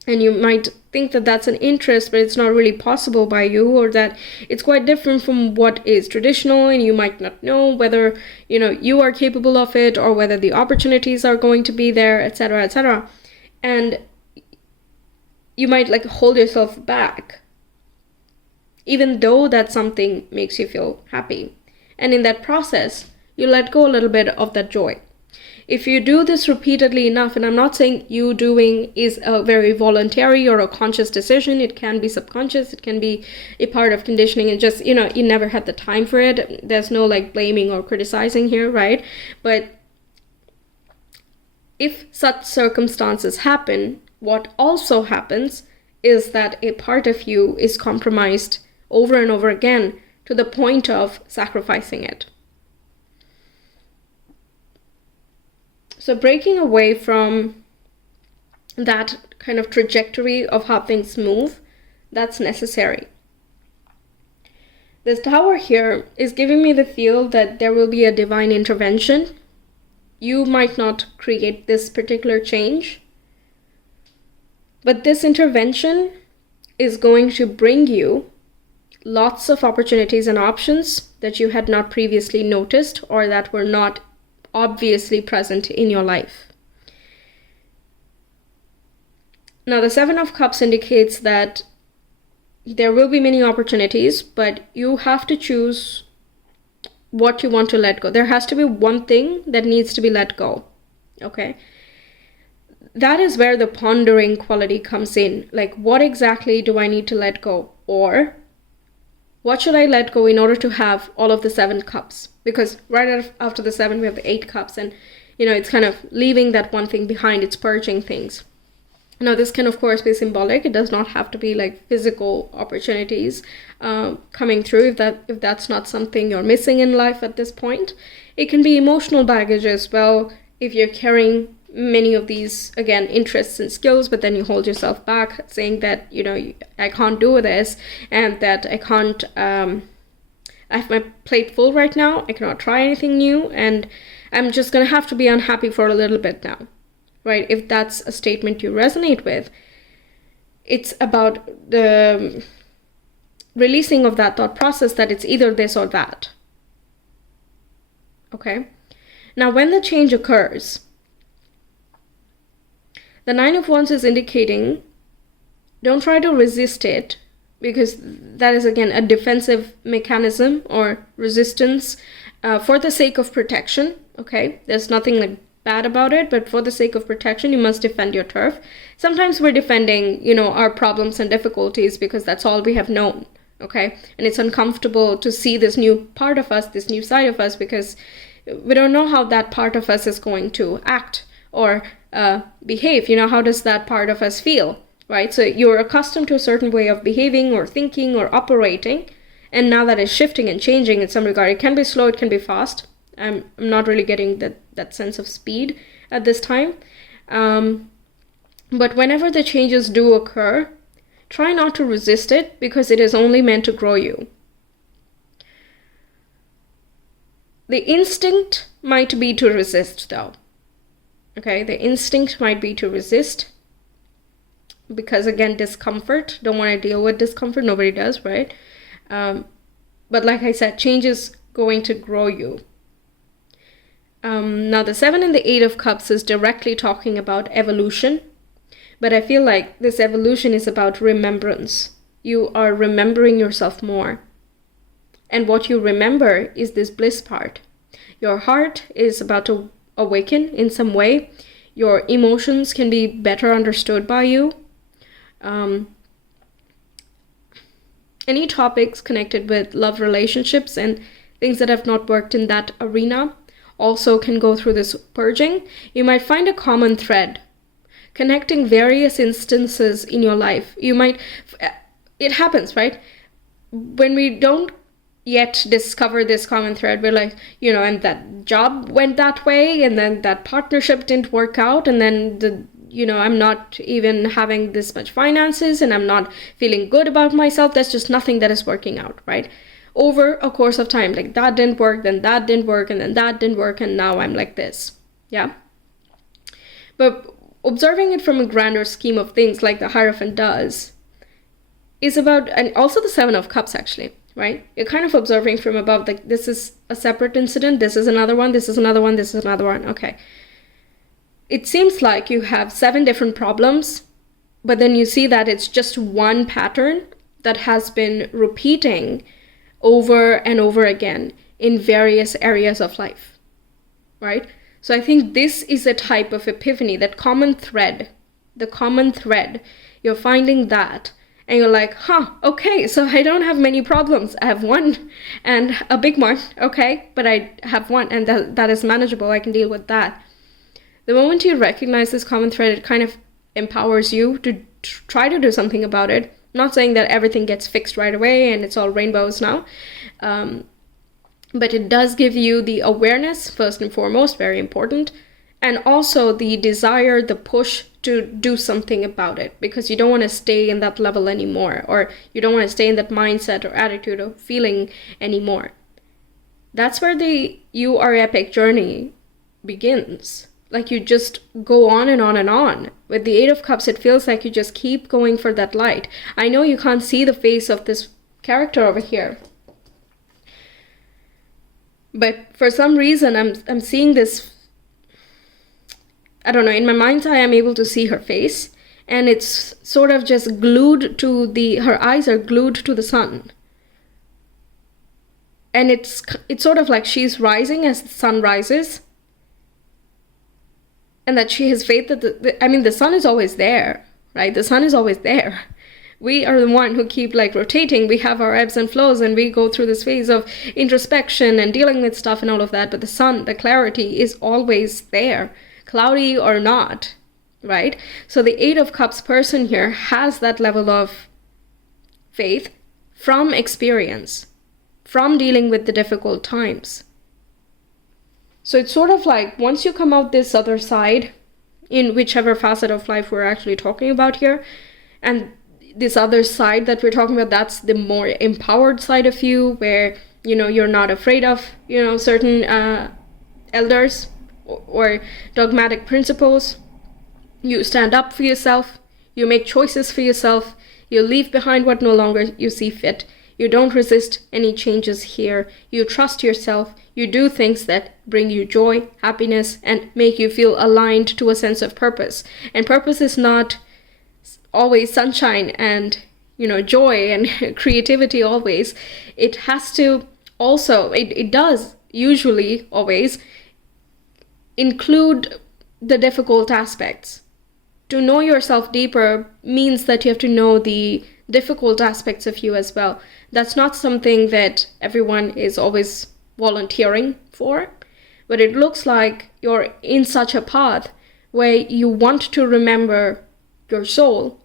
And you might think that that's an interest, but it's not really possible by you, or that it's quite different from what is traditional, and you might not know whether, you know, you are capable of it, or whether the opportunities are going to be there, etc., etc. And you might like hold yourself back, even though that something makes you feel happy. And in that process, you let go a little bit of that joy. If you do this repeatedly enough, and I'm not saying you doing is a very voluntary or a conscious decision, it can be subconscious, it can be a part of conditioning, and just, you know, you never had the time for it. There's no like blaming or criticizing here, right? But if such circumstances happen, what also happens is that a part of you is compromised over and over again to the point of sacrificing it. So breaking away from that kind of trajectory of how things move, that's necessary. This tower here is giving me the feel that there will be a divine intervention. You might not create this particular change, but this intervention is going to bring you lots of opportunities and options that you had not previously noticed, or that were not obviously present in your life. Now, the Seven of Cups indicates that there will be many opportunities, but you have to choose what you want to let go. There has to be one thing that needs to be let go, okay? That is where the pondering quality comes in. Like, what exactly do I need to let go? Or what should I let go in order to have all of the 7 cups? Because right after the 7, we have the 8 cups. And, you know, it's kind of leaving that one thing behind. It's purging things. Now, this can, of course, be symbolic. It does not have to be like physical opportunities coming through if that's not something you're missing in life at this point. It can be emotional baggage as well. If you're carrying many of these, again, interests and skills, but then you hold yourself back saying that, you know, I can't do this, and that I can't, I have my plate full right now, I cannot try anything new, and I'm just gonna have to be unhappy for a little bit now, right? If that's a statement you resonate with, it's about the releasing of that thought process that it's either this or that, okay? Now, when the change occurs, the 9 of Wands is indicating, don't try to resist it, because that is, again, a defensive mechanism or resistance for the sake of protection, okay? There's nothing like bad about it, but for the sake of protection, you must defend your turf. Sometimes we're defending, you know, our problems and difficulties because that's all we have known, okay? And it's uncomfortable to see this new part of us, this new side of us, because we don't know how that part of us is going to act or behave. You know, how does that part of us feel? right? So you're accustomed to a certain way of behaving or thinking or operating, and now that is shifting and changing in some regard. It can be slow, it can be fast. I'm not really getting that sense of speed at this time. But whenever the changes do occur, try not to resist it, because it is only meant to grow you. The instinct might be to resist, though. Okay, the instinct might be to resist, because again, discomfort. Don't want to deal with discomfort. Nobody does, right? But like I said, change is going to grow you. Now the 7 and the 8 of Cups is directly talking about evolution, but I feel like this evolution is about remembrance. You are remembering yourself more. And what you remember is this bliss part. Your heart is about to awaken in some way. Your emotions can be better understood by you. Any topics connected with love relationships and things that have not worked in that arena also can go through this purging. You might find a common thread connecting various instances in your life. It happens, right? When we don't yet discover this common thread, we're like, and that job went that way, and then that partnership didn't work out, and then I'm not even having this much finances, and I'm not feeling good about myself. There's just nothing that is working out, right? Over a course of time, like that didn't work, then that didn't work, and then that didn't work, and now I'm like this. Yeah. But observing it from a grander scheme of things, like the Hierophant does, is about, and also the 7 of Cups actually, right? You're kind of observing from above, like this is a separate incident, this is another one, this is another one, this is another one. Okay. It seems like you have 7 different problems, but then you see that it's just one pattern that has been repeating over and over again in various areas of life, right? So I think this is a type of epiphany, that common thread, the common thread. You're finding that, and you're like, okay, so I don't have many problems. I have one, and a big one, okay? But I have one, and that is manageable. I can deal with that. The moment you recognize this common thread, it kind of empowers you to try to do something about it. I'm not saying that everything gets fixed right away and it's all rainbows now. But it does give you the awareness, first and foremost, very important, and also the desire, the push to do something about it, because you don't want to stay in that level anymore, or you don't want to stay in that mindset or attitude or feeling anymore. That's where the You Are Epic journey begins. Like you just go on and on and on. With the 8 of Cups, it feels like you just keep going for that light. I know you can't see the face of this character over here, but for some reason I'm seeing this, I don't know, in my mind's eye I'm able to see her face, and it's sort of just glued to her eyes are glued to the sun. And it's sort of like she's rising as the sun rises, and that she has faith that the sun is always there, right? The sun is always there. We are the one who keep like rotating. We have our ebbs and flows, and we go through this phase of introspection and dealing with stuff and all of that. But the sun, the clarity is always there, cloudy or not, right? So the 8 of Cups person here has that level of faith from experience, from dealing with the difficult times. So it's sort of like once you come out this other side, in whichever facet of life we're actually talking about here, and this other side that we're talking about, that's the more empowered side of you, where you're not afraid of certain elders or dogmatic principles. You stand up for yourself, you make choices for yourself, you leave behind what no longer you see fit. You don't resist any changes here. You trust yourself. You do things that bring you joy, happiness, and make you feel aligned to a sense of purpose. And purpose is not always sunshine and, joy and creativity always. It has to also, it does usually always include the difficult aspects. To know yourself deeper means that you have to know the difficult aspects of you as well. That's not something that everyone is always volunteering for, but it looks like you're in such a path where you want to remember your soul,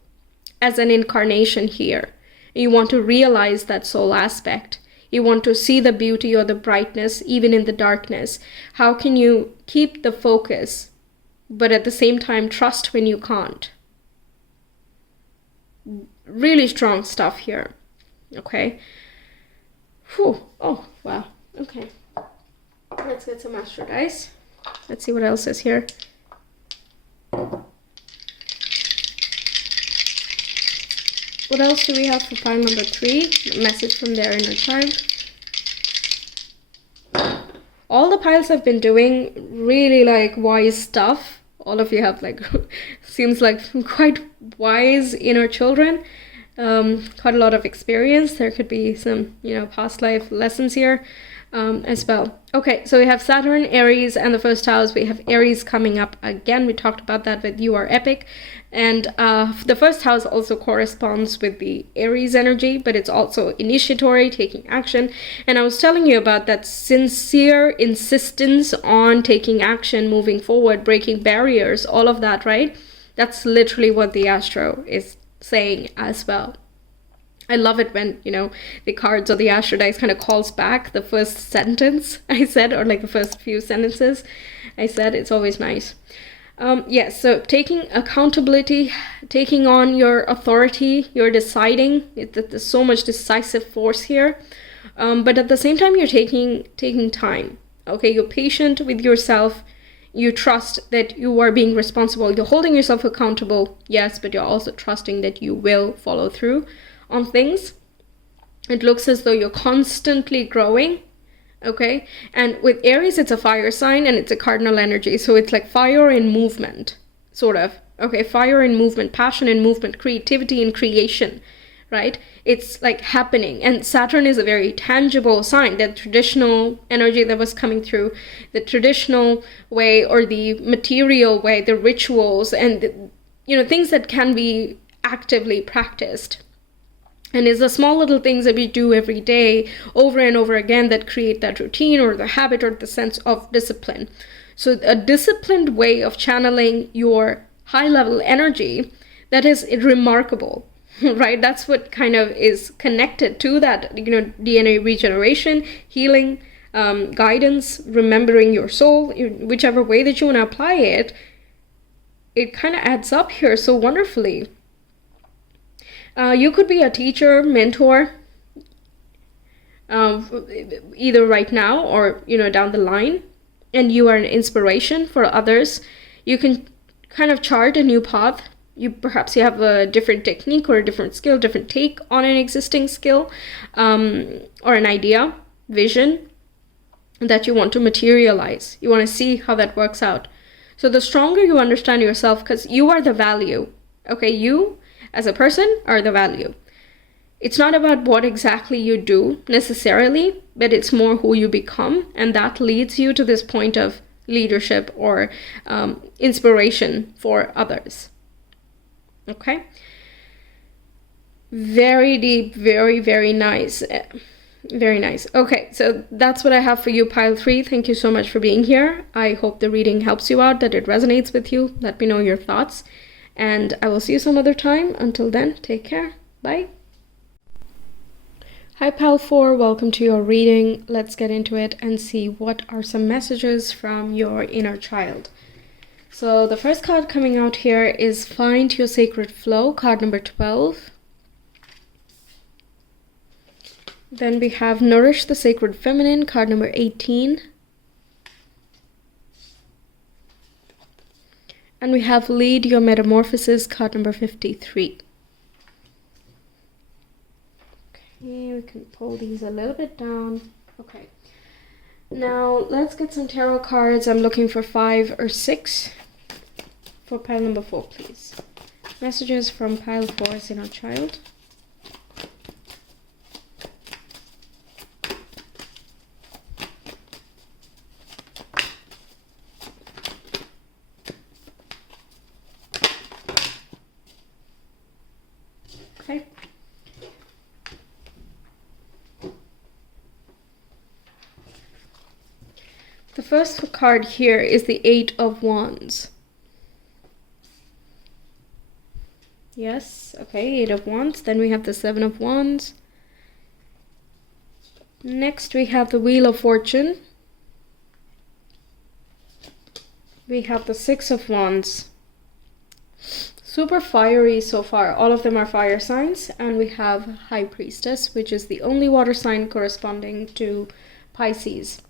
as an incarnation here. You want to realize that soul aspect. You want to see the beauty or the brightness even in the darkness. How can you keep the focus, but at the same time trust when you can't? Really strong stuff here. Okay. Whew. Oh, wow. Okay. Let's get some Astro Dice. Let's see what else is here. What else do we have for pile number 3? A message from their inner child. All the piles I've been doing really like wise stuff. All of you have like, seems like quite wise inner children. Quite a lot of experience. There could be some, past life lessons here as well. Okay, so we have Saturn, Aries, and the first house. We have Aries coming up again. We talked about that with You Are Epic. And the first house also corresponds with the Aries energy, but it's also initiatory, taking action. And I was telling you about that sincere insistence on taking action, moving forward, breaking barriers, all of that, right? That's literally what the Astro is saying as well. I love it when, the cards or the Astro Dice kind of calls back the first sentence I said, or like the first few sentences I said. It's always nice. Yes, so taking accountability, taking on your authority, you're deciding. There's so much decisive force here. But at the same time, you're taking time. Okay, you're patient with yourself. You trust that you are being responsible. You're holding yourself accountable, yes, but you're also trusting that you will follow through on things. It looks as though you're constantly growing, okay? And with Aries, it's a fire sign and it's a cardinal energy. So it's like fire in movement, sort of. Okay, fire in movement, passion in movement, creativity in creation, right? It's like happening. And Saturn is a very tangible sign. That traditional energy that was coming through, the traditional way or the material way, the rituals and, things that can be actively practiced. And it's the small little things that we do every day over and over again that create that routine or the habit or the sense of discipline. So a disciplined way of channeling your high level energy, that is remarkable, right? That's what kind of is connected to that, DNA regeneration, healing, guidance, remembering your soul, whichever way that you want to apply it, it kind of adds up here so wonderfully. You could be a teacher, mentor, either right now or, down the line, and you are an inspiration for others. You can kind of chart a new path. Perhaps you have a different technique or a different skill, different take on an existing skill, or an idea, vision that you want to materialize. You want to see how that works out. So the stronger you understand yourself, because you are the value, okay? You as a person are the value. It's not about what exactly you do necessarily, but it's more who you become. And that leads you to this point of leadership or inspiration for others. Okay? Very deep, very, very nice. Very nice. Okay, so that's what I have for you, pile 3. Thank you so much for being here. I hope the reading helps you out, that it resonates with you. Let me know your thoughts. And I will see you some other time. Until then, take care. Bye. Hi, Pal 4. Welcome to your reading. Let's get into it and see what are some messages from your inner child. So the first card coming out here is Find Your Sacred Flow, card number 12. Then we have Nourish the Sacred Feminine, card number 18. And we have Lead Your Metamorphosis, card number 53. Okay, we can pull these a little bit down. Okay. Now, let's get some tarot cards. I'm looking for 5 or 6. For pile number 4, please. Messages from pile 4's inner child. Okay. The first card here is the 8 of Wands. Yes, okay, 8 of Wands. Then we have the 7 of Wands. Next we have the Wheel of Fortune. We have the 6 of Wands. Super fiery so far. All of them are fire signs. And we have High Priestess, which is the only water sign corresponding to Pisces.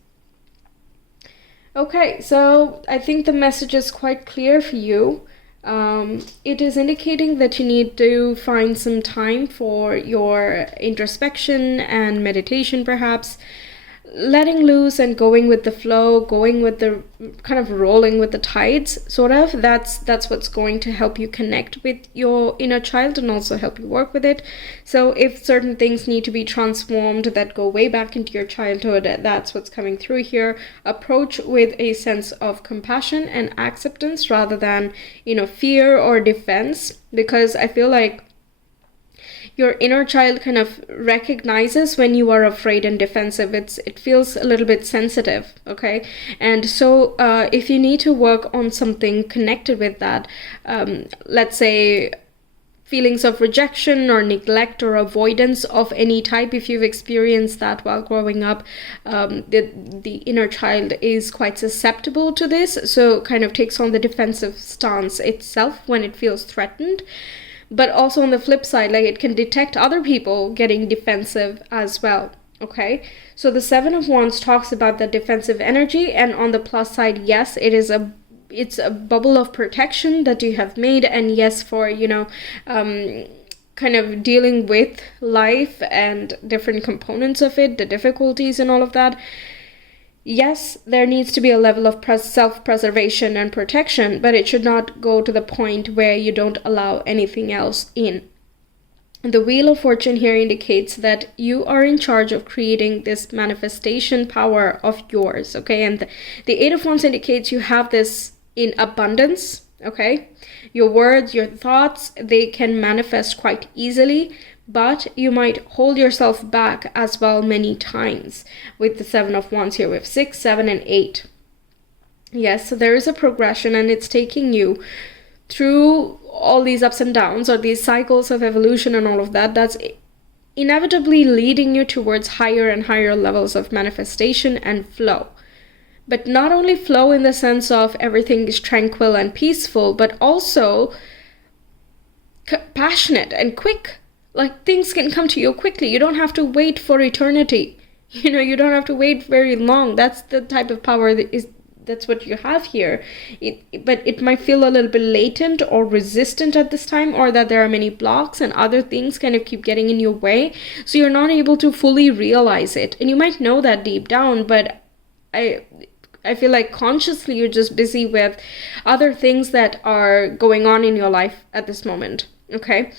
Okay, so I think the message is quite clear for you. It is indicating that you need to find some time for your introspection and meditation, perhaps. Letting loose and going with the flow, going with the kind of rolling with the tides, sort of. That's what's going to help you connect with your inner child and also help you work with it. So if certain things need to be transformed that go way back into your childhood, that's what's coming through here. Approach with a sense of compassion and acceptance rather than, fear or defense, because I feel like your inner child kind of recognizes when you are afraid and defensive. It feels a little bit sensitive, okay? And so if you need to work on something connected with that, let's say feelings of rejection or neglect or avoidance of any type, if you've experienced that while growing up, the inner child is quite susceptible to this, so kind of takes on the defensive stance itself when it feels threatened. But also on the flip side, like, it can detect other people getting defensive as well, okay? So the 7 of Wands talks about the defensive energy, and on the plus side, yes, it's a bubble of protection that you have made, and yes, for, kind of dealing with life and different components of it, the difficulties and all of that. Yes, there needs to be a level of self-preservation and protection, but it should not go to the point where you don't allow anything else in. The Wheel of Fortune here indicates that you are in charge of creating this manifestation power of yours, okay? And the 8 of Wands indicates you have this in abundance, okay? Your words, your thoughts, they can manifest quite easily, but you might hold yourself back as well many times. With the 7 of Wands here, we have 6, 7, and 8. Yes, so there is a progression, and it's taking you through all these ups and downs, or these cycles of evolution and all of that. That's inevitably leading you towards higher and higher levels of manifestation and flow. But not only flow in the sense of everything is tranquil and peaceful, but also passionate and quick. Like, things can come to you quickly. You don't have to wait for eternity. You don't have to wait very long. That's the type of power that's what you have here. But it might feel a little bit latent or resistant at this time, or that there are many blocks and other things kind of keep getting in your way. So you're not able to fully realize it. And you might know that deep down, but I feel like consciously you're just busy with other things that are going on in your life at this moment, okay?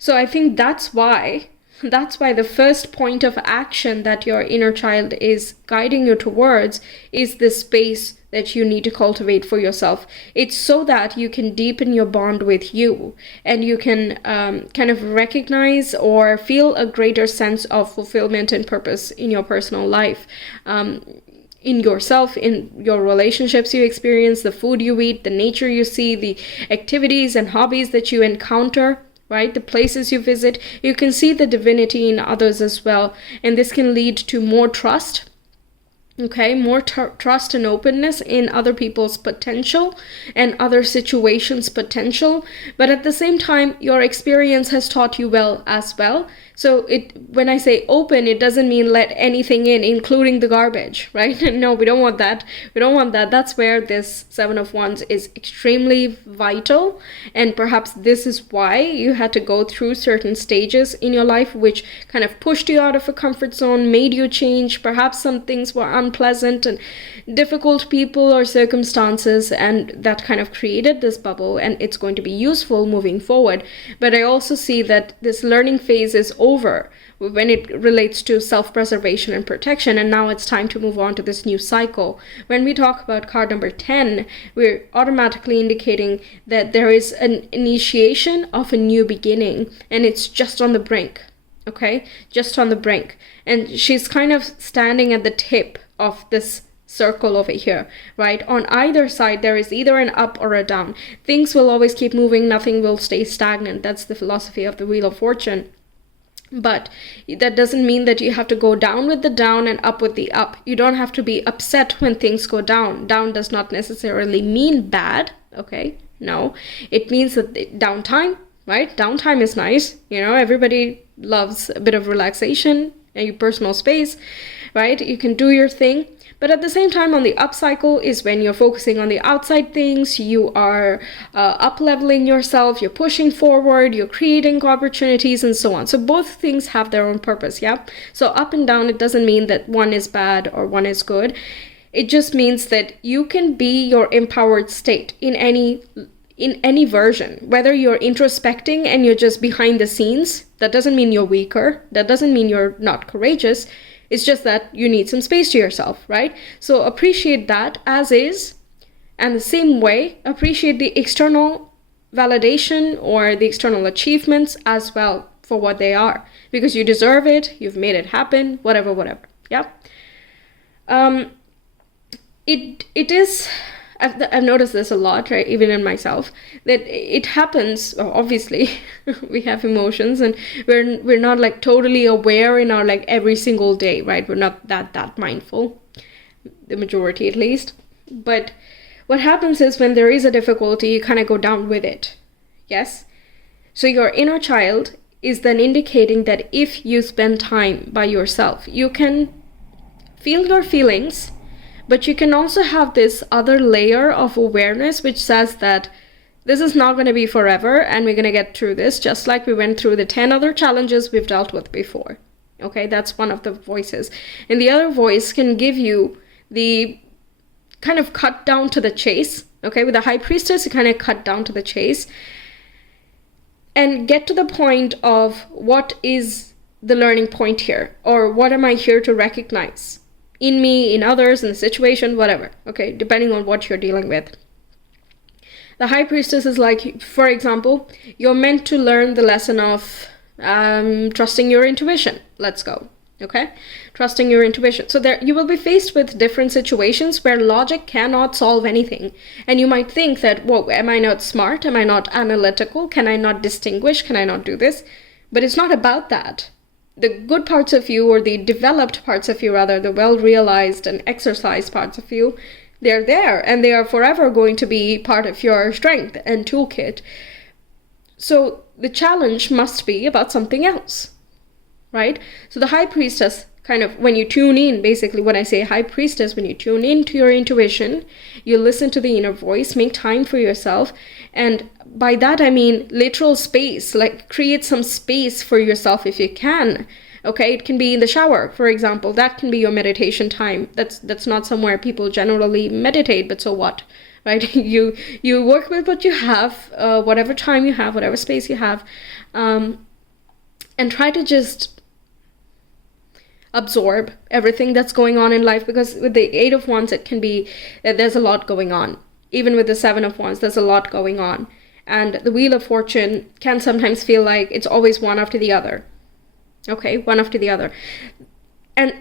So I think that's why the first point of action that your inner child is guiding you towards is the space that you need to cultivate for yourself. It's so that you can deepen your bond with you, and you can kind of recognize or feel a greater sense of fulfillment and purpose in your personal life. In yourself, in your relationships you experience, the food you eat, the nature you see, the activities and hobbies that you encounter, right? The places you visit. You can see the divinity in others as well. And this can lead to more trust, okay? More trust and openness in other people's potential and other situations' potential. But at the same time, your experience has taught you well as well. So when I say open, it doesn't mean let anything in, including the garbage, right? No, we don't want that. We don't want that. That's where this 7 of Wands is extremely vital. And perhaps this is why you had to go through certain stages in your life, which kind of pushed you out of a comfort zone, made you change. Perhaps some things were unpleasant and difficult people or circumstances, and that kind of created this bubble, and it's going to be useful moving forward. But I also see that this learning phase is over when it relates to self-preservation and protection, and now it's time to move on to this new cycle. When we talk about card number 10, we're automatically indicating that there is an initiation of a new beginning, and it's just on the brink, okay? Just on the brink. And she's kind of standing at the tip of this circle over here, right? On either side, there is either an up or a down. Things will always keep moving. Nothing will stay stagnant. That's the philosophy of the Wheel of Fortune. But that doesn't mean that you have to go down with the down and up with the up. You don't have to be upset when things go down. Down does not necessarily mean bad, okay? No, it means that downtime, right? Downtime is nice. You know, everybody loves a bit of relaxation and your personal space, right? You can do your thing. But at the same time, on the up cycle is when you're focusing on the outside things, you are up-leveling yourself, you're pushing forward, you're creating opportunities and so on. So both things have their own purpose, yeah? So up and down, it doesn't mean that one is bad or one is good. It just means that you can be your empowered state in any version, whether you're introspecting and you're just behind the scenes. That doesn't mean you're weaker. That doesn't mean you're not courageous. It's just that you need some space to yourself, right? So appreciate that as is, and the same way, appreciate the external validation or the external achievements as well for what they are, because you deserve it, you've made it happen, whatever, yeah? It is, I've noticed this a lot, right, even in myself, that it happens, obviously, we have emotions, and we're not like totally aware in our like every single day, right? We're not that mindful, the majority at least. But what happens is when there is a difficulty, you kind of go down with it, yes? So your inner child is then indicating that if you spend time by yourself, you can feel your feelings, but you can also have this other layer of awareness which says that this is not going to be forever and we're going to get through this, just like we went through the 10 other challenges we've dealt with before. Okay, that's one of the voices. And the other voice can give you the kind of cut down to the chase. Okay, with the High Priestess, you kind of cut down to the chase and get to the point of what is the learning point here, or what am I here to recognize? In me, in others, in the situation, whatever, okay, depending on what you're dealing with. The High Priestess is like, for example, you're meant to learn the lesson of trusting your intuition. Let's go, okay? Trusting your intuition. So there, you will be faced with different situations where logic cannot solve anything. And you might think that, whoa, am I not smart? Am I not analytical? Can I not distinguish? Can I not do this? But it's not about that. The good parts of you, or the developed parts of you rather, the well-realized and exercised parts of you, they're there and they are forever going to be part of your strength and toolkit. So the challenge must be about something else, right? So the High Priestess, kind of, when you tune in, basically when I say High Priestess, when you tune into your intuition, you listen to the inner voice, make time for yourself. And by that, I mean literal space, like create some space for yourself if you can. Okay, it can be in the shower, for example. That can be your meditation time. That's not somewhere people generally meditate, but so what, right? You work with what you have, whatever time you have, whatever space you have, and try to just absorb everything that's going on in life, because with the Eight of Wands, it can be that there's a lot going on. Even with the Seven of Wands, there's a lot going on. And the Wheel of Fortune can sometimes feel like it's always one after the other. Okay, one after the other. And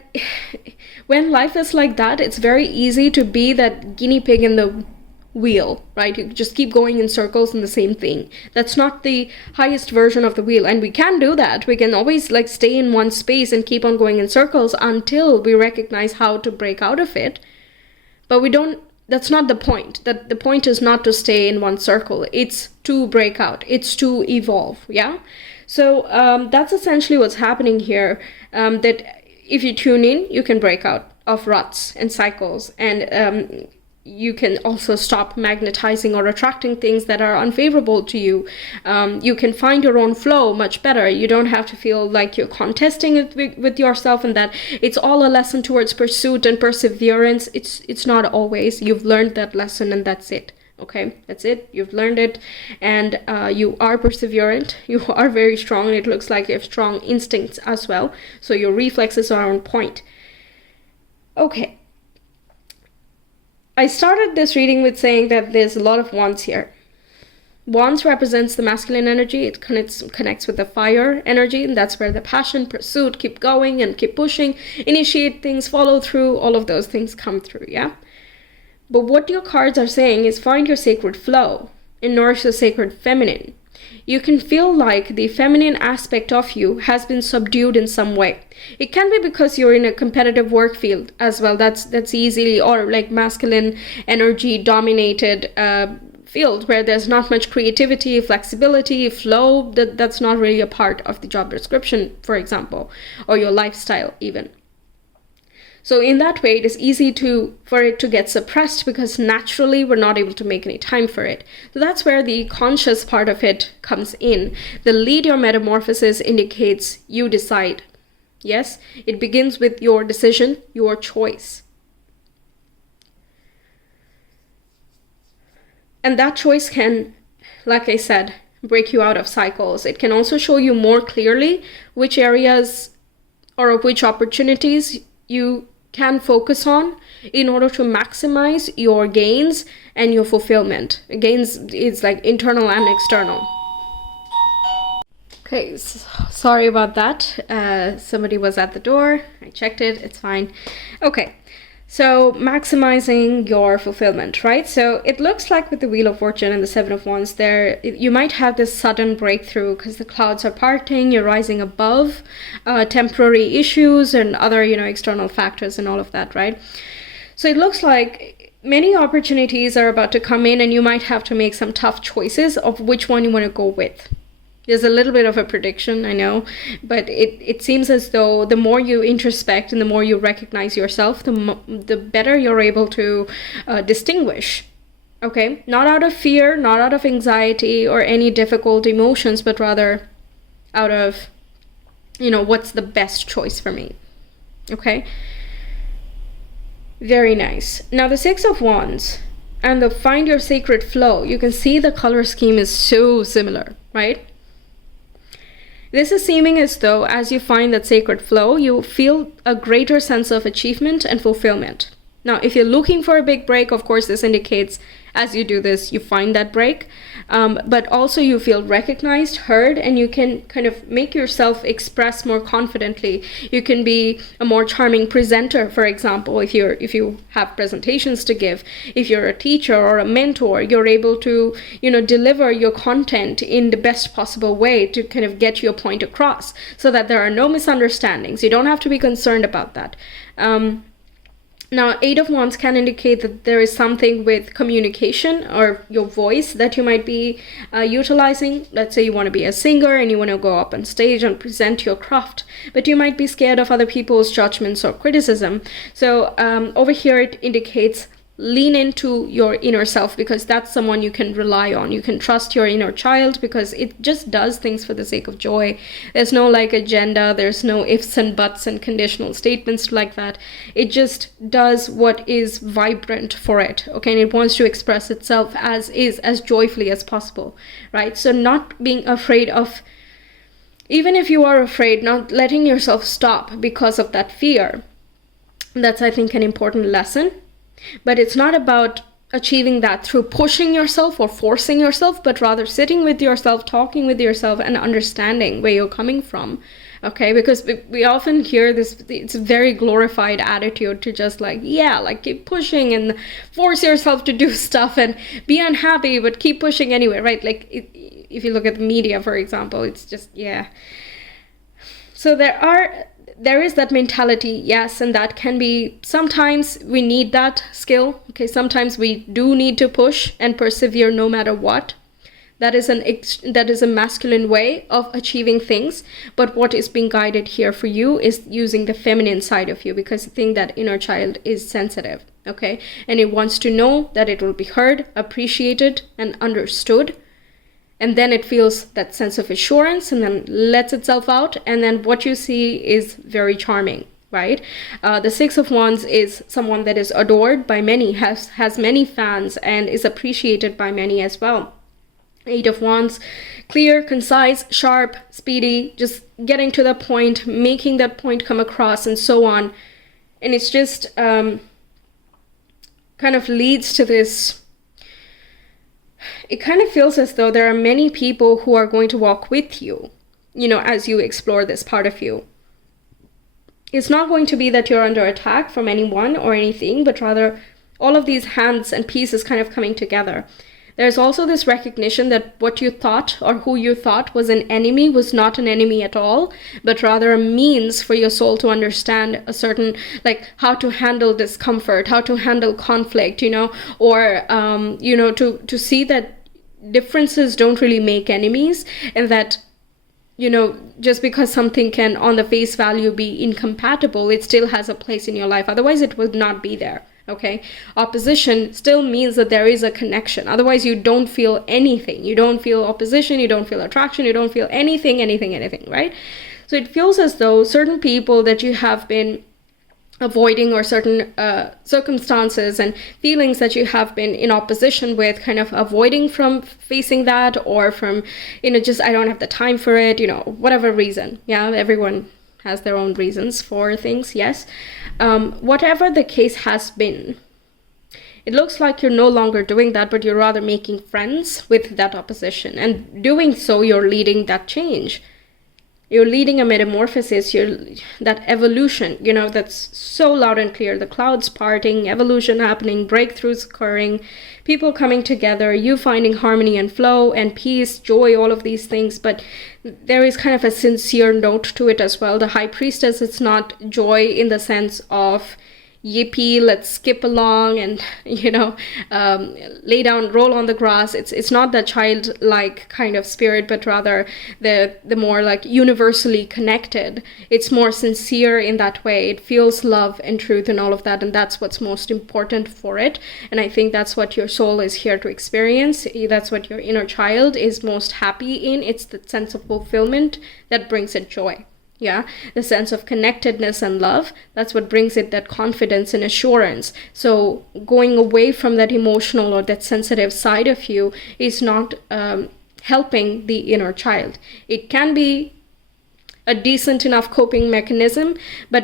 when life is like that, it's very easy to be that guinea pig in the wheel, right? You just keep going in circles in the same thing. That's not the highest version of the wheel. And we can do that. We can always like stay in one space and keep on going in circles until we recognize how to break out of it. But we don't, that's not the point. That the point is not to stay in one circle. It's to break out. It's to evolve, yeah? So that's essentially what's happening here. That if you tune in, you can break out of ruts and cycles, and you can also stop magnetizing or attracting things that are unfavorable to you. You can find your own flow much better. You don't have to feel like you're contesting it with yourself, and that it's all a lesson towards pursuit and perseverance. It's not always. You've learned that lesson and that's it. Okay, that's it. You've learned it, and you are perseverant. You are very strong, and it looks like you have strong instincts as well. So your reflexes are on point. Okay. I started this reading with saying that there's a lot of wands here. Wands represents the masculine energy. It connects with the fire energy, and that's where the passion, pursuit, keep going and keep pushing, initiate things, follow through, all of those things come through, yeah? But what your cards are saying is find your sacred flow and nourish the sacred feminine. You can feel like the feminine aspect of you has been subdued in some way. It can be because you're in a competitive work field as well. That's easily, or like masculine energy dominated field where there's not much creativity, flexibility, flow. That's not really a part of the job description, for example, or your lifestyle even. So in that way, it is easy for it to get suppressed because naturally we're not able to make any time for it. So that's where the conscious part of it comes in. The lead your metamorphosis indicates you decide. Yes, it begins with your decision, your choice. And that choice can, like I said, break you out of cycles. It can also show you more clearly which areas or which opportunities you can focus on in order to maximize your gains and your fulfillment. Gains is like internal and external. Okay, sorry about that. Somebody was at the door. I checked it. It's fine. Okay. So maximizing your fulfillment, right? So it looks like with the Wheel of Fortune and the Seven of Wands there, you might have this sudden breakthrough because the clouds are parting, you're rising above temporary issues and other, external factors and all of that, right? So it looks like many opportunities are about to come in and you might have to make some tough choices of which one you want to go with. There's a little bit of a prediction, I know, but it seems as though the more you introspect and the more you recognize yourself, the better you're able to distinguish, okay? Not out of fear, not out of anxiety or any difficult emotions, but rather out of, what's the best choice for me, okay? Very nice. Now the Six of Wands and the Find Your Sacred Flow, you can see the color scheme is so similar, right? This is seeming as though as you find that sacred flow, you feel a greater sense of achievement and fulfillment. Now, if you're looking for a big break, of course, this indicates as you do this, you find that break, but also you feel recognized, heard, and you can kind of make yourself express more confidently. You can be a more charming presenter, for example, if you have presentations to give. If you're a teacher or a mentor, you're able to, deliver your content in the best possible way to kind of get your point across so that there are no misunderstandings. You don't have to be concerned about that. Now, Eight of Wands can indicate that there is something with communication or your voice that you might be utilizing. Let's say you want to be a singer and you want to go up on stage and present your craft, but you might be scared of other people's judgments or criticism. So over here, it indicates lean into your inner self because that's someone you can rely on. You can trust your inner child because it just does things for the sake of joy. There's no agenda. There's no ifs and buts and conditional statements like that. It just does what is vibrant for it. Okay. And it wants to express itself as is, as joyfully as possible. Right. So not being afraid of, even if you are afraid, not letting yourself stop because of that fear. That's, I think, an important lesson. But it's not about achieving that through pushing yourself or forcing yourself, but rather sitting with yourself, talking with yourself and understanding where you're coming from. Okay, because we often hear this, it's a very glorified attitude to just keep pushing and force yourself to do stuff and be unhappy, but keep pushing anyway, right? If you look at the media, for example, it's just, yeah. So there is that mentality, yes, and that can be, sometimes we need that skill, okay, sometimes we do need to push and persevere no matter what. That is a masculine way of achieving things, but what is being guided here for you is using the feminine side of you, because I think that inner child is sensitive, okay, and it wants to know that it will be heard, appreciated, and understood. And then it feels that sense of assurance and then lets itself out. And then what you see is very charming, right? The Six of Wands is someone that is adored by many, has many fans, and is appreciated by many as well. Eight of Wands, clear, concise, sharp, speedy, just getting to the point, making that point come across, and so on. And it's just kind of leads to this it kind of feels as though there are many people who are going to walk with you, you know, as you explore this part of you. It's not going to be that you're under attack from anyone or anything, but rather all of these hands and pieces kind of coming together. There's also this recognition that what you thought or who you thought was an enemy was not an enemy at all, but rather a means for your soul to understand a certain, like, how to handle discomfort, how to handle conflict, you know, or, you know, to see that differences don't really make enemies, and that, you know, just because something can on the face value be incompatible, it still has a place in your life. Otherwise, it would not be there. Okay, opposition still means that there is a connection. Otherwise, you don't feel anything. You don't feel opposition, you don't feel attraction, you don't feel anything, right? So it feels as though certain people that you have been avoiding, or certain circumstances and feelings that you have been in opposition with, kind of avoiding from facing that, or from, you know, just, I don't have the time for it, you know, whatever reason. Yeah, everyone has their own reasons for things, yes. Whatever the case has been, it looks like you're no longer doing that, but you're rather making friends with that opposition. And doing so, you're leading that change. You're leading a metamorphosis, that evolution, you know, that's so loud and clear. The clouds parting, evolution happening, breakthroughs occurring, people coming together, you finding harmony and flow and peace, joy, all of these things. But there is kind of a sincere note to it as well. The High Priestess, it's not joy in the sense of, yippee, let's skip along and, you know, lay down, roll on the grass. It's not that childlike kind of spirit, but rather the more like universally connected. It's more sincere in that way. It feels love and truth and all of that, and that's what's most important for it. And I think that's what your soul is here to experience. That's what your inner child is most happy in. It's the sense of fulfillment that brings it joy. Yeah, the sense of connectedness and love, that's what brings it that confidence and assurance. So going away from that emotional or that sensitive side of you is not helping the inner child. It can be a decent enough coping mechanism, but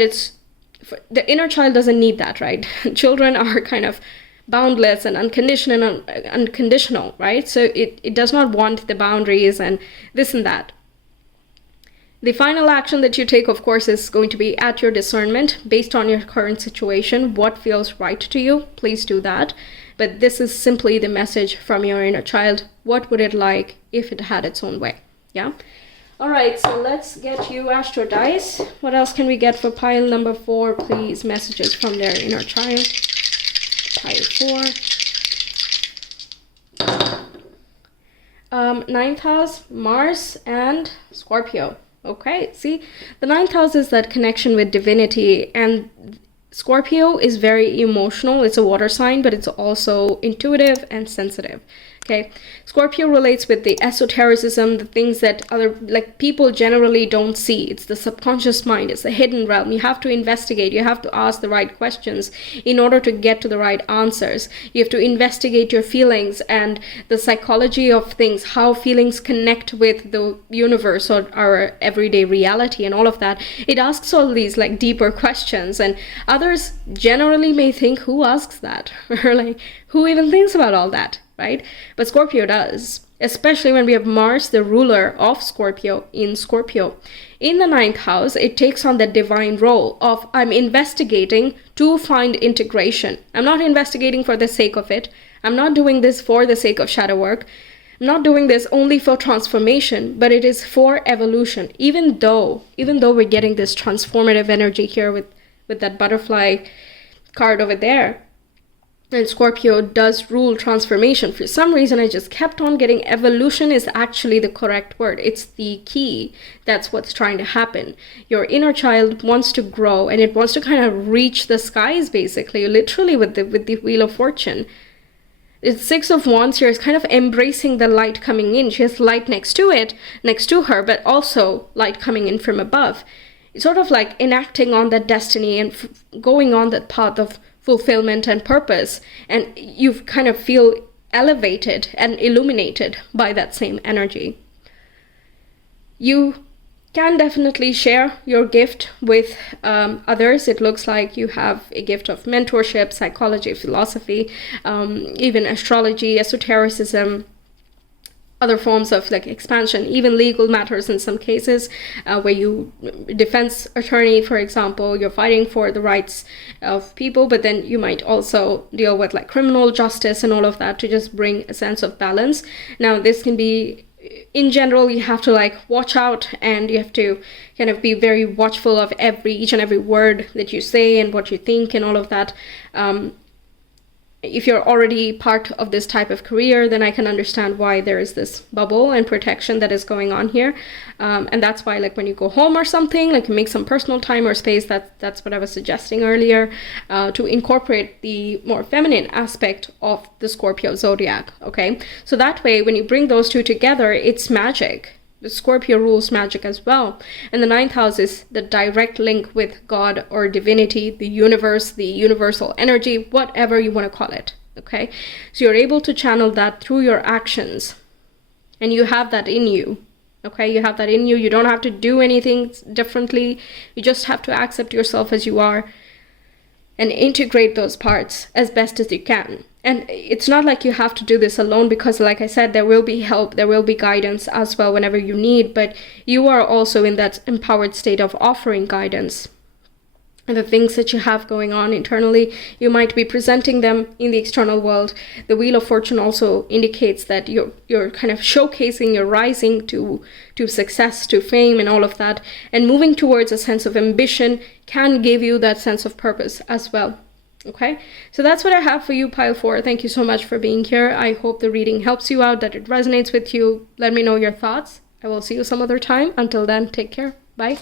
the inner child doesn't need that, right? Children are kind of boundless and unconditional, right? So it does not want the boundaries and this and that. The final action that you take, of course, is going to be at your discernment based on your current situation. What feels right to you? Please do that. But this is simply the message from your inner child. What would it like if it had its own way? Yeah. All right. So let's get you Astro Dice. What else can we get for pile number 4? Please, messages from their inner child. Pile 4. Ninth house, Mars and Scorpio. Okay, see, the ninth house is that connection with divinity, and Scorpio is very emotional. It's a water sign, but it's also intuitive and sensitive. Okay, Scorpio relates with the esotericism, the things that other, like, people generally don't see. It's the subconscious mind. It's the hidden realm. You have to investigate. You have to ask the right questions in order to get to the right answers. You have to investigate your feelings and the psychology of things, how feelings connect with the universe or our everyday reality and all of that. It asks all these like deeper questions, and others generally may think, who asks that? Or like, who even thinks about all that? Right? But Scorpio does, especially when we have Mars, the ruler of Scorpio, in Scorpio. In the ninth house, it takes on that divine role of, I'm investigating to find integration. I'm not investigating for the sake of it. I'm not doing this for the sake of shadow work. I'm not doing this only for transformation, but it is for evolution. Even though we're getting this transformative energy here with that butterfly card over there. And Scorpio does rule transformation. For some reason, I just kept on getting evolution is actually the correct word. It's the key. That's what's trying to happen. Your inner child wants to grow, and it wants to kind of reach the skies, basically, literally with the Wheel of Fortune. It's Six of Wands here is kind of embracing the light coming in. She has light next to her, but also light coming in from above. It's sort of like enacting on that destiny and going on that path of fulfillment and purpose, and you kind of feel elevated and illuminated by that same energy. You can definitely share your gift with others. It looks like you have a gift of mentorship, psychology, philosophy, even astrology, esotericism, other forms of like expansion, even legal matters in some cases, where you defense attorney, for example, you're fighting for the rights of people, but then you might also deal with like criminal justice and all of that to just bring a sense of balance. Now this can be, in general, you have to like watch out, and you have to kind of be very watchful of each and every word that you say and what you think and all of that. If you're already part of this type of career, then I can understand why there is this bubble and protection that is going on here. And that's why, like, when you go home or something, like, make some personal time or space, that's what I was suggesting earlier, to incorporate the more feminine aspect of the Scorpio zodiac, okay? So that way, when you bring those two together, it's magic. The Scorpio rules magic as well. And the 9th house is the direct link with God or divinity, the universe, the universal energy, whatever you want to call it, okay? So you're able to channel that through your actions. And you have that in you, okay? You have that in you. You don't have to do anything differently. You just have to accept yourself as you are and integrate those parts as best as you can. And it's not like you have to do this alone, because like I said, there will be help, there will be guidance as well whenever you need, but you are also in that empowered state of offering guidance. And the things that you have going on internally, you might be presenting them in the external world. The Wheel of Fortune also indicates that you're kind of showcasing your rising to success, to fame and all of that. And moving towards a sense of ambition can give you that sense of purpose as well. Okay, so that's what I have for you, Pile 4. Thank you so much for being here. I hope the reading helps you out, that it resonates with you. Let me know your thoughts. I will see you some other time. Until then, take care. Bye.